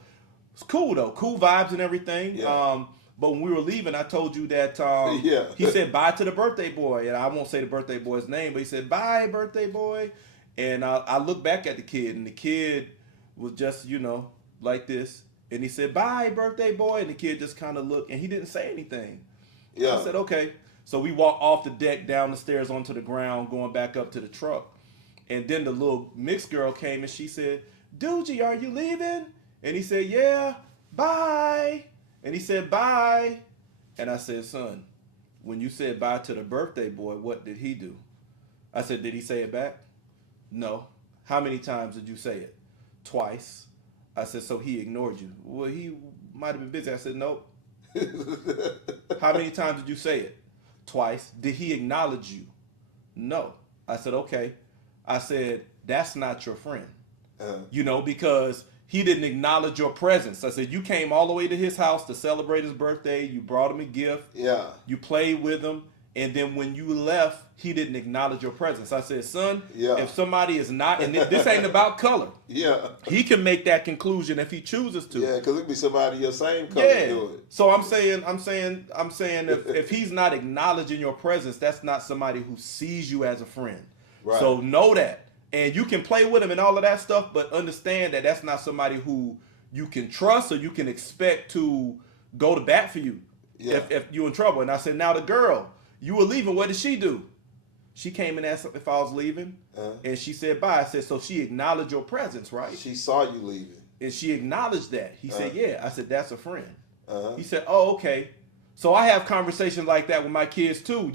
It's cool though, cool vibes and everything. Yeah. But when we were leaving, I told you that he said bye to the birthday boy, and I won't say the birthday boy's name, but he said bye, birthday boy. And I looked back at the kid, and the kid was just, like this. And he said, bye, birthday boy. And the kid just kind of looked, and he didn't say anything. Yeah. I said, okay. So we walked off the deck, down the stairs, onto the ground, going back up to the truck. And then the little mixed girl came, and she said, Doogie, are you leaving? And he said, yeah, bye. And he said, bye. And I said, son, when you said bye to the birthday boy, what did he do? I said, did he say it back? No. How many times did you say it? Twice. I said, so he ignored you. Well, he might have been busy. I said, nope. How many times did you say it? Twice. Did he acknowledge you? No. I said, okay. I said, that's not your friend. Because he didn't acknowledge your presence. I said, you came all the way to his house to celebrate his birthday. You brought him a gift. Yeah. You played with him. And then when you left, he didn't acknowledge your presence. I said, son, if somebody is not, and this ain't about color. Yeah. He can make that conclusion if he chooses to. Yeah, because it could be somebody your same color do it. So I'm saying if he's not acknowledging your presence, that's not somebody who sees you as a friend. Right. So know that. And you can play with him and all of that stuff, but understand that that's not somebody who you can trust or you can expect to go to bat for you if you're in trouble. And I said, now the girl, you were leaving. What did she do? She came and asked if I was leaving, and she said bye. I said, so she acknowledged your presence, right? She saw you leaving. And she acknowledged that. He said, yeah. I said, that's a friend. He said, oh, okay. So I have conversations like that with my kids too.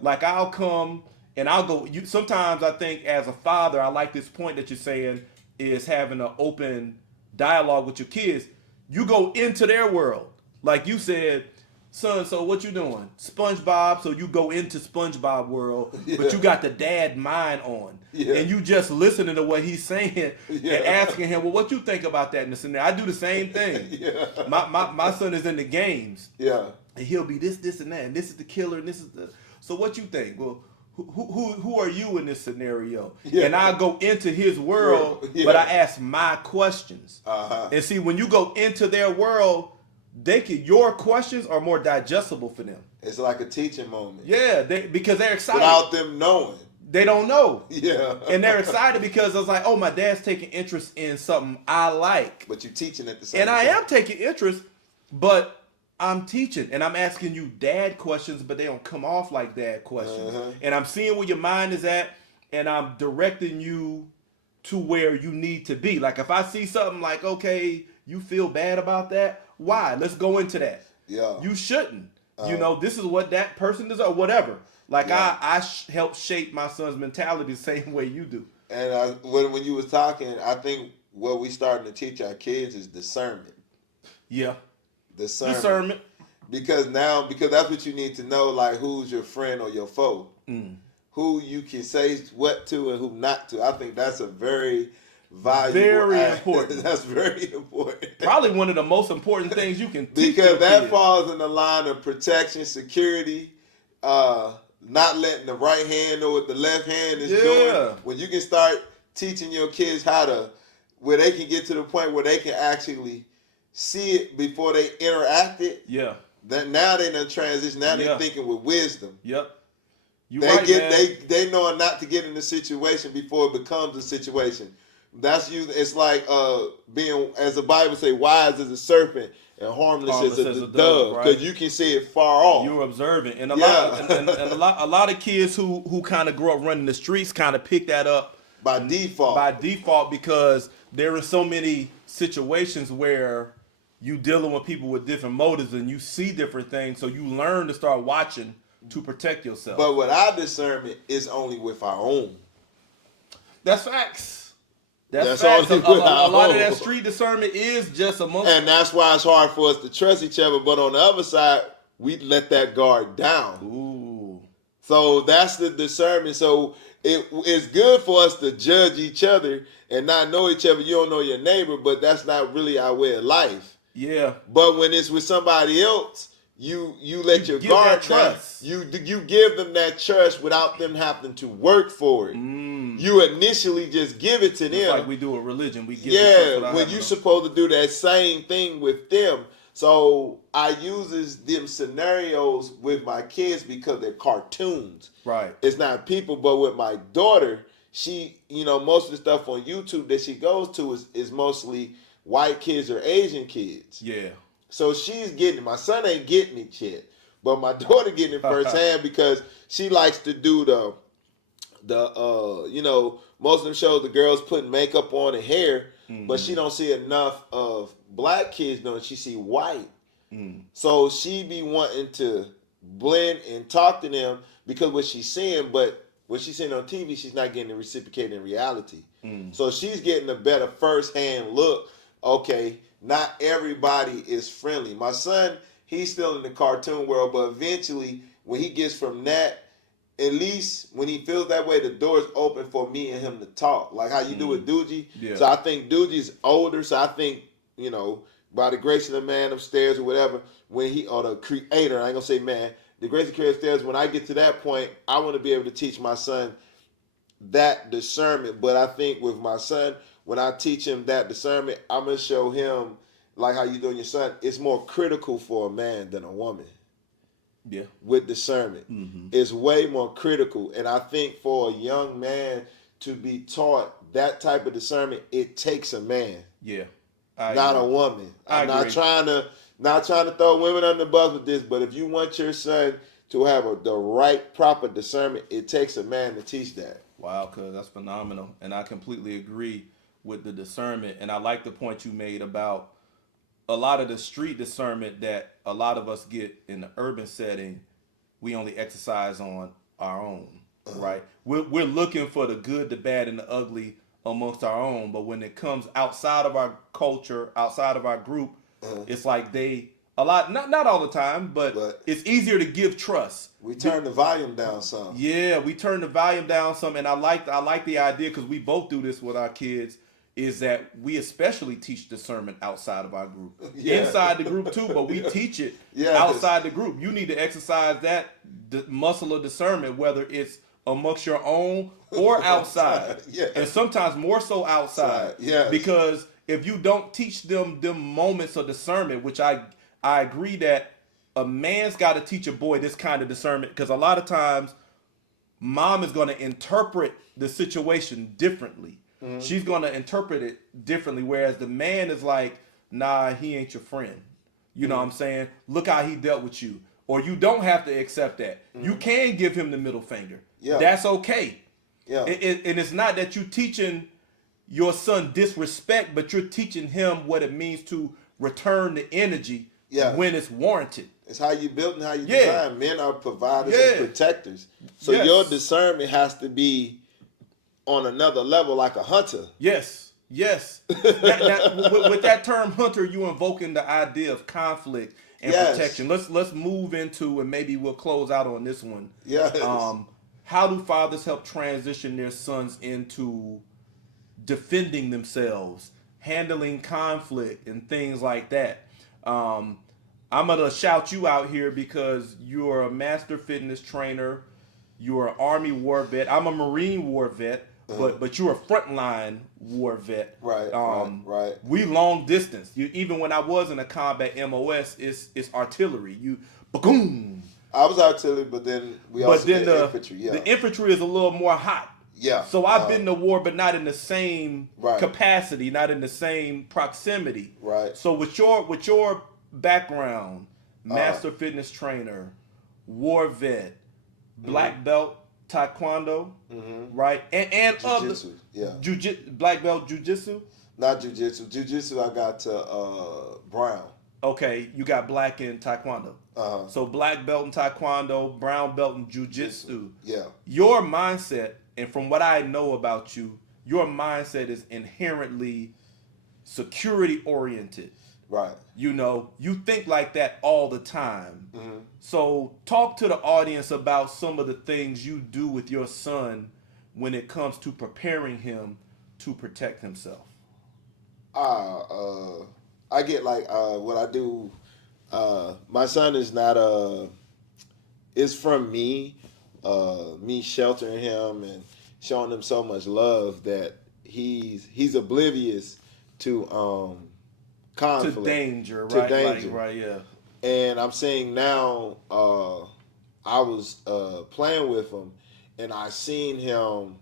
Like I'll come and I'll go. Sometimes I think as a father, I like this point that you're saying is having an open dialogue with your kids. You go into their world. Like you said, son, so what you doing? SpongeBob, so you go into SpongeBob world, but you got the dad mind on. Yeah. And you just listening to what he's saying and asking him, well, what you think about that in the scenario? I do the same thing. My son is in the games. Yeah. And he'll be this, and that, and this is the killer, and this is the... So what you think? Well, who are you in this scenario? Yeah. And I go into his world, but I ask my questions. And see, when you go into their world, your questions are more digestible for them. It's like a teaching moment. Yeah, because they're excited. Without them knowing. They don't know. Yeah. And they're excited because it's like, oh, my dad's taking interest in something I like. But you're teaching at the same time. And I am taking interest, but I'm teaching. And I'm asking you dad questions, but they don't come off like dad questions. And I'm seeing where your mind is at, and I'm directing you to where you need to be. Like if I see something like, okay, you feel bad about that, why? Let's go into that. Yeah. You shouldn't. This is what that person does or whatever. Like I help shape my son's mentality the same way you do. And when you was talking, I think what we starting to teach our kids is discernment. Yeah. Discernment. Because that's what you need to know, like who's your friend or your foe. Who you can say what to and who not to. I think that's a very valuable. Very important. That's very important. Probably one of the most important things you can teach because that kids. falls in the line of protection, security, not letting the right hand know what the left hand is doing. When you can start teaching your kids where they can get to the point where they can actually see it before they interact it. Yeah. That now they done transition. Now they're thinking with wisdom. Yep. They know not to get in the situation before it becomes a situation. That's usually, it's like being, as the Bible say, wise as a serpent and harmless as a dove, because you can see it far off. You're observant, and a lot of kids who kind of grow up running the streets kind of pick that up by default. Because there are so many situations where you dealing with people with different motives and you see different things, so you learn to start watching to protect yourself. But with our discernment, it's only with our own. That's facts. That's facts. A lot of that street discernment is just amongst. And that's why it's hard for us to trust each other. But on the other side, we let that guard down. Ooh. So that's the discernment. So it's good for us to judge each other and not know each other. You don't know your neighbor, but that's not really our way of life. Yeah. But when it's with somebody else, you let your guard down. You give them that trust without them having to work for it. You initially just give it to them. It's like we do a religion. We give when you supposed to do that same thing with them. So I uses them scenarios with my kids because they're cartoons. Right. It's not people, but with my daughter, she, most of the stuff on YouTube that she goes to is mostly white kids or Asian kids. Yeah. So she's getting it. My son ain't getting it yet, but my daughter getting it firsthand because she likes to do most of them shows the girls putting makeup on and hair, but she don't see enough of black kids doing it. She see white. So she be wanting to blend and talk to them because what she's seeing, but what she's seeing on TV, she's not getting it reciprocated in reality. So she's getting a better first-hand look. Okay, not everybody is friendly. My son, he's still in the cartoon world, but eventually, when he gets from that, at least when he feels that way, the door's open for me and him to talk. Like how you do with Doogie. Yeah. So I think Doogie's older, so I think, by the grace of the man upstairs or whatever, or the creator, I ain't gonna say man, the grace of the creator upstairs, when I get to that point, I want to be able to teach my son that discernment. But I think with my son, when I teach him that discernment, I'm going to show him, like how you doing your son, it's more critical for a man than a woman. Yeah. With discernment. It's way more critical. And I think for a young man to be taught that type of discernment, it takes a man. Yeah. Not a woman. I'm not trying to throw women under the bus with this, but if you want your son to have the right, proper discernment, it takes a man to teach that. Wow, cuz that's phenomenal. And I completely agree with the discernment. And I like the point you made about a lot of the street discernment that a lot of us get in the urban setting, we only exercise on our own, right? We're looking for the good, the bad, and the ugly amongst our own. But when it comes outside of our culture, outside of our group, it's like not all the time, but it's easier to give trust. We turn the volume down some. Yeah, we turn the volume down some. And I like the idea, because we both do this with our kids, is that we especially teach discernment outside of our group. Yeah. Inside the group too, but we teach it outside the group. You need to exercise that muscle of discernment, whether it's amongst your own or outside. Yeah. And sometimes more so outside. Yeah. Because if you don't teach them moments of discernment, which I agree that a man's got to teach a boy this kind of discernment, because a lot of times mom is going to interpret the situation differently. She's going to interpret it differently, whereas the man is like, nah, he ain't your friend. You know what I'm saying? Look how he dealt with you. Or you don't have to accept that. You can give him the middle finger. Yeah. That's okay. Yeah. And it's not that you're teaching your son disrespect, but you're teaching him what it means to return the energy when it's warranted. It's how you build and how you design. Men are providers and protectors. So your discernment has to be on another level, like a hunter. Yes. With that term hunter, you invoking the idea of conflict and protection. Let's move into, and maybe we'll close out on this one. Yes. How do fathers help transition their sons into defending themselves, handling conflict, and things like that. I'm gonna shout you out here because you're a master fitness trainer. You're an Army war vet. I'm a Marine war vet, but you're a frontline war vet. Right. Right. We long distance. Even when I was in a combat MOS, it's artillery. Boom. I was artillery, but then did infantry. Yeah. The infantry is a little more hot. Yeah. So I've been to war, but not in the same capacity, not in the same proximity. Right. So with your background, master fitness trainer, war vet, black belt taekwondo, right, and jiu-jitsu, black belt jiu-jitsu. Not jiu-jitsu. Jiu-jitsu, I got to brown. Okay, you got black in taekwondo. So black belt in taekwondo, brown belt in jiu-jitsu. Yeah. Your mindset, and from what I know about you, your mindset is inherently security oriented. Right. You think like that all the time. So talk to the audience about some of the things you do with your son when it comes to preparing him to protect himself. I get what I do. My son is not it's from me sheltering him and showing him so much love that he's oblivious to conflict, to danger, to right? danger. Right, yeah. And I'm saying now, I was playing with him, and I seen him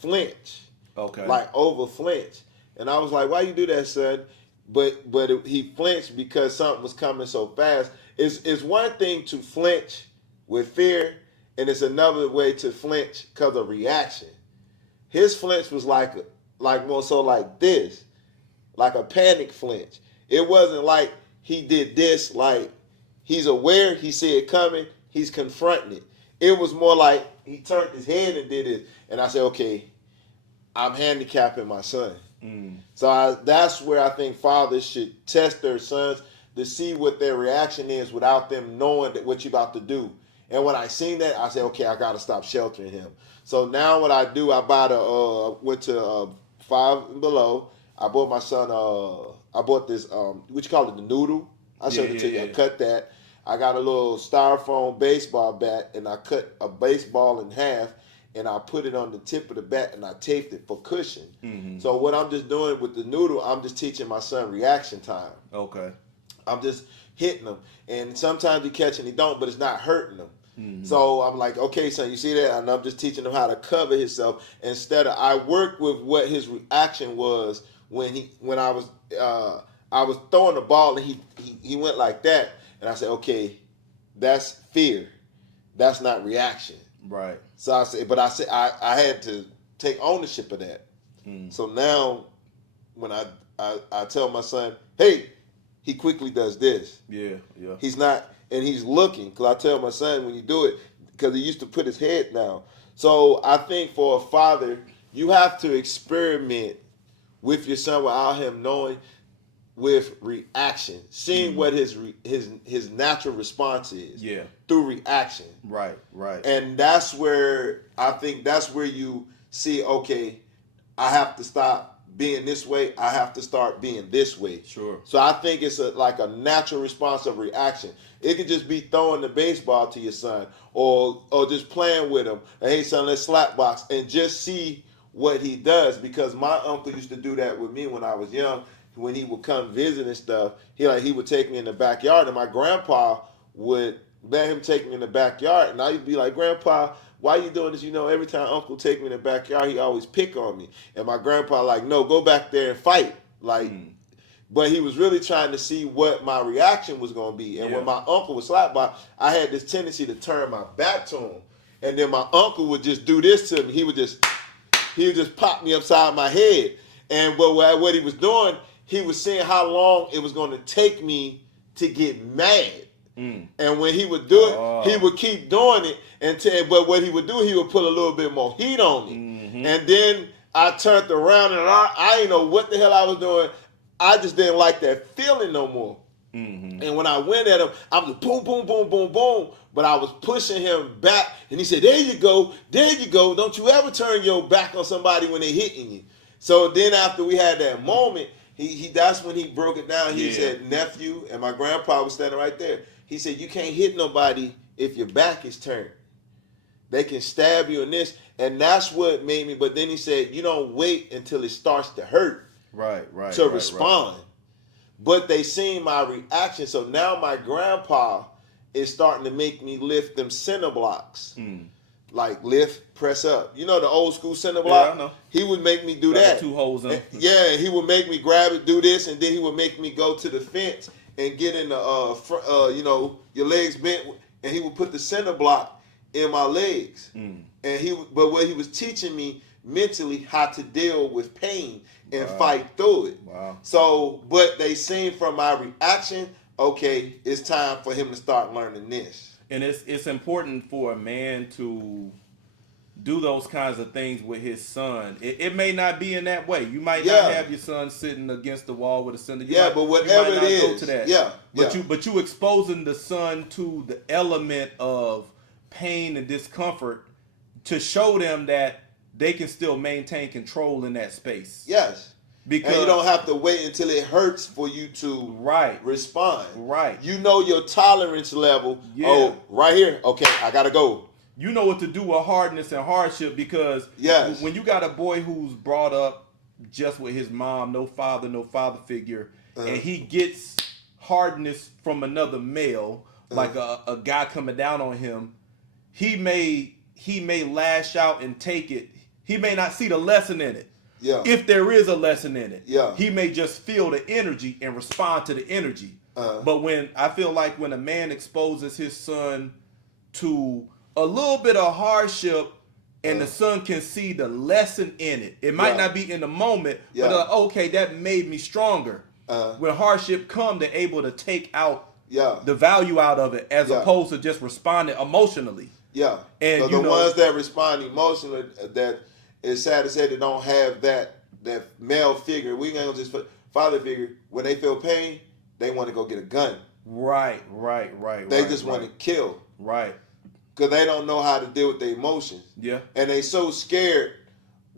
flinch, over flinch, and I was like, "Why you do that, son?" But he flinched because something was coming so fast. It's one thing to flinch with fear, and it's another way to flinch because of reaction. His flinch was more so like this, like a panic flinch. It wasn't like he did this, like he's aware, he see it coming, he's confronting it. It was more like he turned his head and did it, and I said, okay, I'm handicapping my son. So that's where I think fathers should test their sons to see what their reaction is without them knowing what you're about to do. And when I seen that, I said, okay, I got to stop sheltering him. So now what I do, I went to 5 and Below. I bought my son, I bought this, what you call it, the noodle? I showed it to you. I cut that. I got a little styrofoam baseball bat, and I cut a baseball in half, and I put it on the tip of the bat, and I taped it for cushion. So what I'm just doing with the noodle, I'm just teaching my son reaction time. Okay. I'm just hitting him. And sometimes he catch and he don't, but it's not hurting him. So I'm like, okay, son, you see that? And I'm just teaching him how to cover himself. Instead of, I worked with what his reaction was when I was throwing the ball and he went like that. And I said, okay, that's fear. That's not reaction. Right. So I said, I had to take ownership of that. So now when I tell my son, hey, he quickly does this. Yeah. He's not, and he's looking, because I tell my son when you do it, because he used to put his head down. So I think for a father, you have to experiment with your son without him knowing, with reaction, seeing what his natural response is. Yeah. Through reaction. Right. And that's where you see, okay, I have to stop being this way. I have to start being this way. Sure. So I think it's like a natural response of reaction. It could just be throwing the baseball to your son, or just playing with him. Hey, son, let's slap box, and just see what he does. Because my uncle used to do that with me when I was young. When he would come visit and stuff, he would take me in the backyard, and my grandpa would let him take me in the backyard, and I'd be like, Grandpa, why you doing this? Every time Uncle take me in the backyard, he always pick on me. And my grandpa no, go back there and fight. But he was really trying to see what my reaction was going to be. And when my uncle was slapped by, I had this tendency to turn my back to him. And then my uncle would just do this to me. He would just pop me upside my head. And what he was doing, he was seeing how long it was going to take me to get mad. And when he would do it, he would keep doing it. But what he would do, he would put a little bit more heat on it. And then I turned around, and I didn't know what the hell I was doing. I just didn't like that feeling no more. And when I went at him, I was boom, boom, boom, boom, boom. But I was pushing him back, and he said, there you go. Don't you ever turn your back on somebody when they're hitting you. So then after we had that moment, he that's when he broke it down. He said, nephew, and my grandpa was standing right there. He said, you can't hit nobody if your back is turned. They can stab you in this. And that's what made me, but then he said, you don't wait until it starts to hurt. Right. To respond. Right. But they seen my reaction. So now my grandpa is starting to make me lift them cinder blocks. Like lift, press up. You know the old school cinder block? Yeah, I know. He would make me do that. 2 holes in. Yeah, he would make me grab it, do this, and then he would make me go to the fence and get in the, your legs bent, and he would put the cinder block in my legs. And but what he was teaching me mentally how to deal with pain and fight through it. Wow. So, but they seen from my reaction, okay, it's time for him to start learning this. And it's important for a man to do those kinds of things with his son. It may not be in that way. You might not have your son sitting against the wall with a cinder. But whatever it is, go to that. But you exposing the son to the element of pain and discomfort to show them that they can still maintain control in that space. Yes. Because and you don't have to wait until it hurts for you to respond. Right. You know your tolerance level. Yeah. Oh, right here. Okay, I gotta go. You know what to do with hardness and hardship because when you got a boy who's brought up just with his mom, no father figure, and he gets hardness from another male, like a guy coming down on him, he may lash out and take it. He may not see the lesson in it. Yeah. If there is a lesson in it, yeah, he may just feel the energy and respond to the energy. But when I feel like when a man exposes his son to a little bit of hardship and the son can see the lesson in it, it might not be in the moment, but like, okay, that made me stronger. When hardship come, they're able to take out the value out of it as opposed to just responding emotionally. Yeah, and so the ones that respond emotionally, that it's sad to say they don't have that male figure. We ain't just father figure. When they feel pain, they want to go get a gun. Right. They just want to kill. Right. Because they don't know how to deal with their emotions. Yeah. And they so scared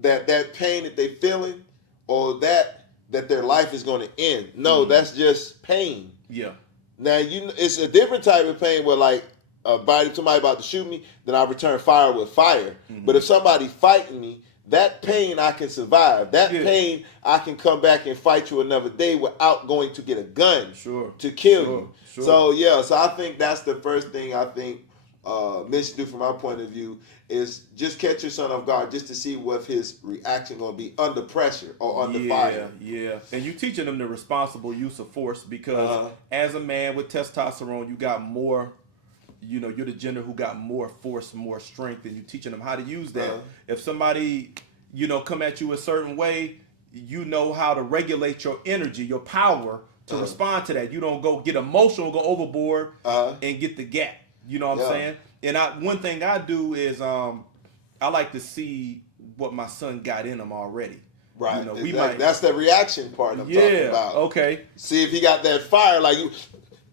that pain that they feeling or that their life is going to end. No, that's just pain. Yeah. Now it's a different type of pain where like somebody about to shoot me, then I return fire with fire. But if somebody fighting me, that pain I can survive. That pain I can come back and fight you another day without going to get a gun to kill you. Sure. So I think that's the first thing I think men should do from my point of view is just catch your son off guard just to see what his reaction going to be under pressure or under fire. Yeah. And you teaching them the responsible use of force because as a man with testosterone, you got more. You're the gender who got more force, more strength, and you're teaching them how to use that. If somebody, come at you a certain way, you know how to regulate your energy, your power to respond to that. You don't go get emotional, go overboard, and get the gap. You know what I'm saying? And one thing I do is I like to see what my son got in him already. Right. That's the reaction part I'm talking about. Okay. See if he got that fire like you.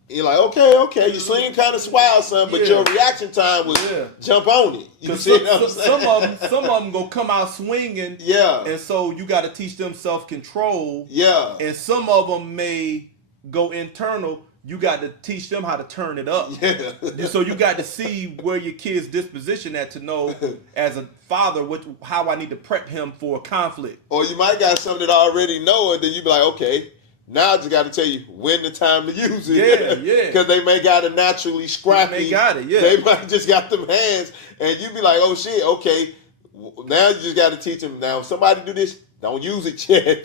You're like, okay, you swing kind of wild, son, but your reaction time was jump on it. You see what I'm saying? Some of them gonna come out swinging. Yeah. And so you got to teach them self-control. Yeah. And some of them may go internal. You got to teach them how to turn it up. Yeah. So you got to see where your kid's disposition at to know, as a father, how I need to prep him for a conflict. Or you might got something that I already know, and then you be like, okay. Now I just got to tell you when the time to use it. Yeah. Because they may got it naturally scrappy. They got it, yeah. They might just got them hands, and you be like, oh shit, okay. Now you just got to teach them. Now if somebody do this, don't use it yet.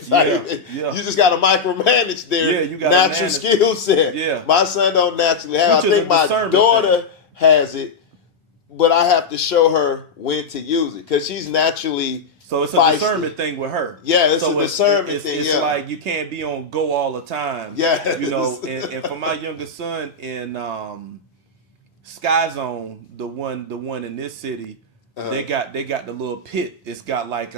You just got to micromanage their natural skill set. Yeah. My son don't naturally have. I think my daughter has it, but I have to show her when to use it because she's naturally. So it's a discernment thing with her. Yeah, it's a discernment thing. It's like you can't be on go all the time. Yeah. And for my youngest son in Sky Zone, the one in this city, they got the little pit. It's got like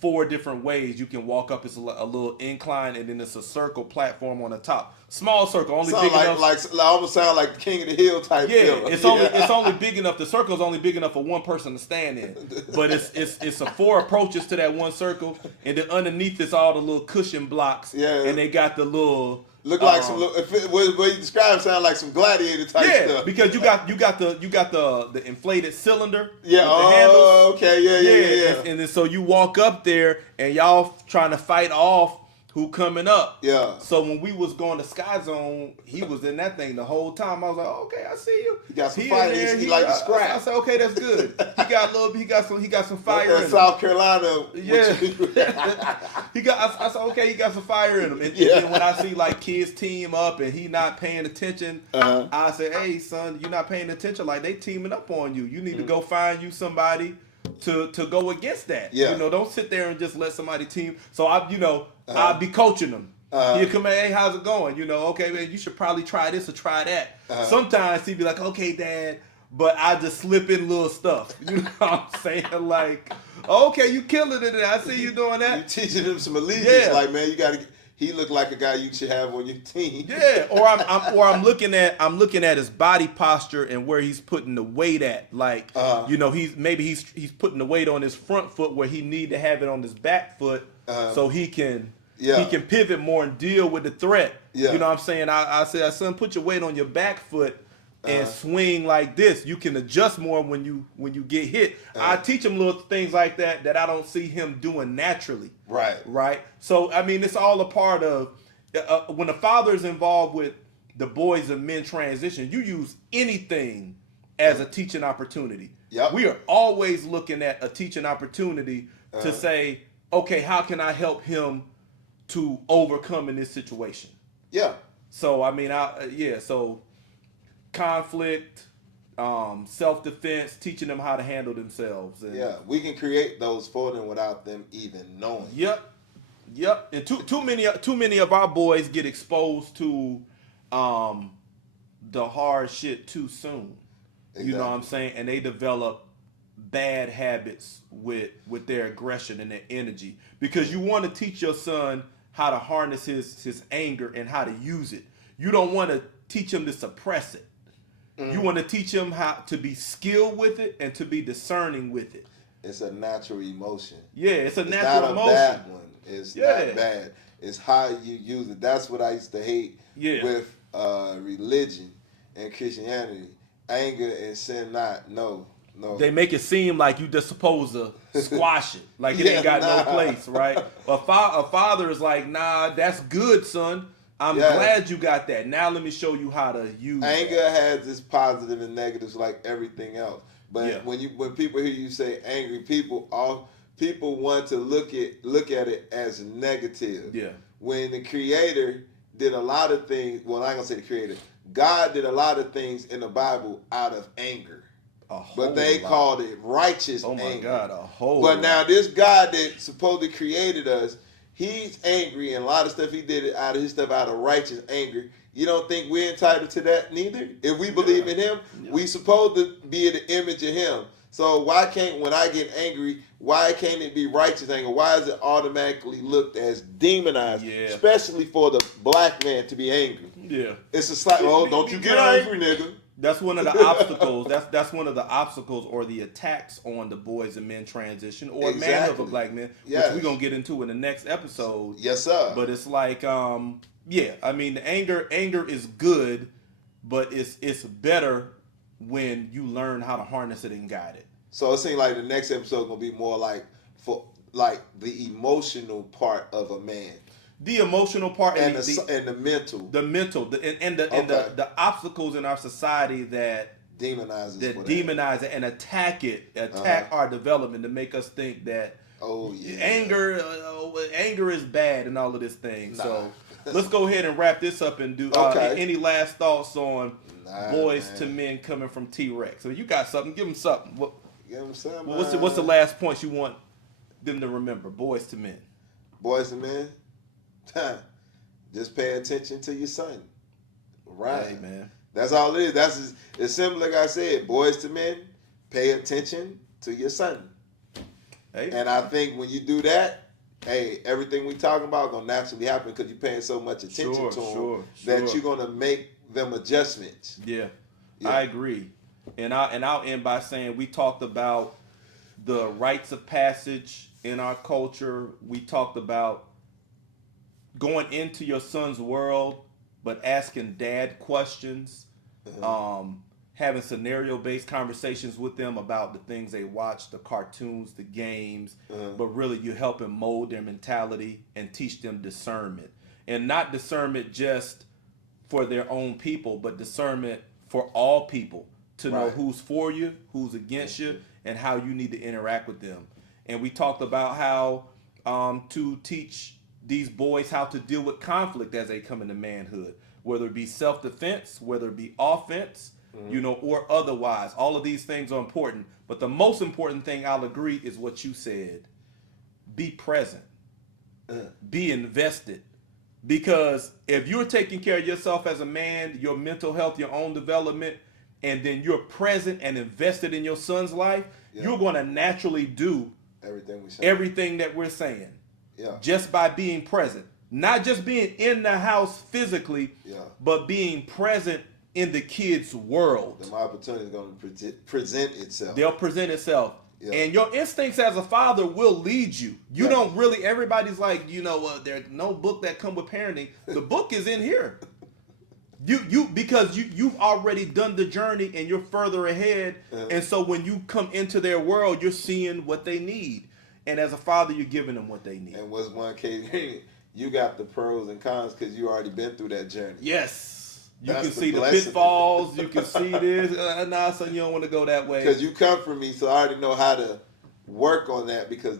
4 different ways you can walk up. It's a little incline, and then it's a circle platform on the top. Small circle, only big enough. Like almost sound like King of the Hill type. Yeah, film. it's only big enough. The circle's only big enough for one person to stand in. But it's a 4 approaches to that one circle, and then underneath it's all the little cushion blocks. Yeah, and they got the little. Look like some. What you describe sound like some gladiator type stuff. Yeah, because you got the inflated cylinder. Yeah. With the handles. Okay. Yeah. And then so you walk up there and y'all trying to fight off who coming up. Yeah. So when we was going to Sky Zone, he was in that thing the whole time. I was like, okay, I see you. He got some fire. He like the scrap. I said, okay, that's good. He got some fire in him. South Carolina. Yeah. I said, okay, he got some fire in him. And then when I see like kids team up and he not paying attention, I say, hey son, you're not paying attention. Like they teaming up on you. You need to go find you somebody to go against that. Yeah. Don't sit there and just let somebody team. So I'll be coaching them. He'll come in, hey, how's it going? Okay, man, you should probably try this or try that. Sometimes he'd be like, okay, Dad, but I just slip in little stuff. You know what I'm saying? Like, okay, you killing it. I see you doing that. You teaching him some allegiance. Like, man, you gotta. He look like a guy you should have on your team. Yeah, I'm looking at his body posture and where he's putting the weight at. Like, he's putting the weight on his front foot where he need to have it on his back foot so he can pivot more and deal with the threat. Yeah. You know what I'm saying? I said, son, put your weight on your back foot and swing like this. You can adjust more when you get hit. I teach him little things like that I don't see him doing naturally. Right. So I mean, it's all a part of when the father is involved with the boys and men transition. You use anything as a teaching opportunity. Yep. We are always looking at a teaching opportunity to say, okay, how can I help him to overcome in this situation? Yeah. So I mean, so conflict, self-defense, teaching them how to handle themselves. And we can create those for them without them even knowing. Yep. And too many of our boys get exposed to the hard shit too soon. Exactly. You know what I'm saying? And they develop bad habits with their aggression and their energy, because you want to teach your son how to harness his anger and how to use it. You don't want to teach him to suppress it. You want to teach him how to be skilled with it and to be discerning with it. It's a natural emotion. Yeah, it's natural emotion. It's not a bad one. It's not bad. It's how you use it. That's what I used to hate with religion and Christianity. Anger and sin not. No. They make it seem like you just supposed to squash it. Like it ain't got no place, right? A father is like, nah, that's good, son. I'm glad you got that. Now let me show you how to use anger has its positive and negatives like everything else. But when people hear you say angry people, all people want to look at it as negative. Yeah. When the Creator did a lot of things, well, I ain't gonna say the Creator. God did a lot of things in the Bible out of anger. But they called it righteous anger. Oh my God, a whole lot. But now this God that supposedly created us, he's angry, and a lot of stuff he did out of righteous anger. You don't think we're entitled to that neither? If we believe in him, we supposed to be in the image of him. So why can't, when I get angry, why can't it be righteous anger? Why is it automatically looked as demonized, especially for the black man to be angry? Yeah. It's just like, oh, don't you get angry, nigga. That's one of the obstacles. That's one of the obstacles or the attacks on the boys and men transition or manhood of a black man, which we're gonna get into in the next episode. Yes, sir. But it's like, I mean, the anger is good, but it's better when you learn how to harness it and guide it. So it seems like the next episode is gonna be more like for the emotional part of a man. The emotional part and the mental, the obstacles in our society that demonize it and attack our development to make us think that anger is bad and all of this thing. Nah. So let's go ahead and wrap this up and do any last thoughts on Boys to Men coming from T-Rex. So you got something? Give them something. Give them something. What's the last points you want them to remember? Boys to Men. Boys to Men. Just pay attention to your son. Right, hey, man. That's all it is. That's as simple like I said. Boys to men, pay attention to your son. Hey. And I think when you do that, hey, everything we talking about gonna naturally happen because you're paying so much attention to them that you're gonna make them adjustments. Yeah, I agree. And I'll end by saying we talked about the rites of passage in our culture. We talked about going into your son's world, but asking dad questions, having scenario-based conversations with them about the things they watch, the cartoons, the games, but really you help them mold their mentality and teach them discernment. And not discernment just for their own people, but discernment for all people to know who's for you, who's against you, and how you need to interact with them. And we talked about how to teach these boys how to deal with conflict as they come into manhood, whether it be self-defense, whether it be offense, or otherwise. All of these things are important. But the most important thing, I'll agree, is what you said. Be present. Be invested. Because if you're taking care of yourself as a man, your mental health, your own development, and then you're present and invested in your son's life, you're going to naturally do everything that we're saying. Just by being present. Not just being in the house physically, but being present in the kid's world. The opportunity is going to present itself. They'll present itself. And your instincts as a father will lead you. You don't really, everybody's like, there's no book that come with parenting. The book is in here. Because you've already done the journey and you're further ahead. And so when you come into their world, you're seeing what they need. And as a father, you're giving them what they need. And what's one case, you got the pros and cons because you already been through that journey. Yes. You can see the pitfalls. You can see this. Nah, son, you don't want to go that way. Because you come from me, so I already know how to work on that because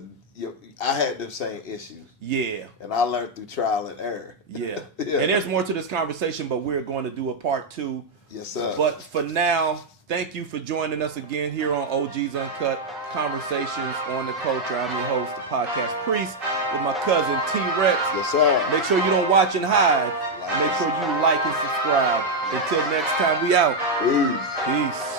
I had them same issues. Yeah. And I learned through trial and error. Yeah. And there's more to this conversation, but we're going to do a part 2. Yes, sir. But for now, thank you for joining us again here on OG's Uncut Conversations on the Culture. I'm your host, the podcast priest, with my cousin T-Rex. Yes, sir. Make sure you don't watch and hide. Make sure you like and subscribe. Until next time, we out. Peace. Peace.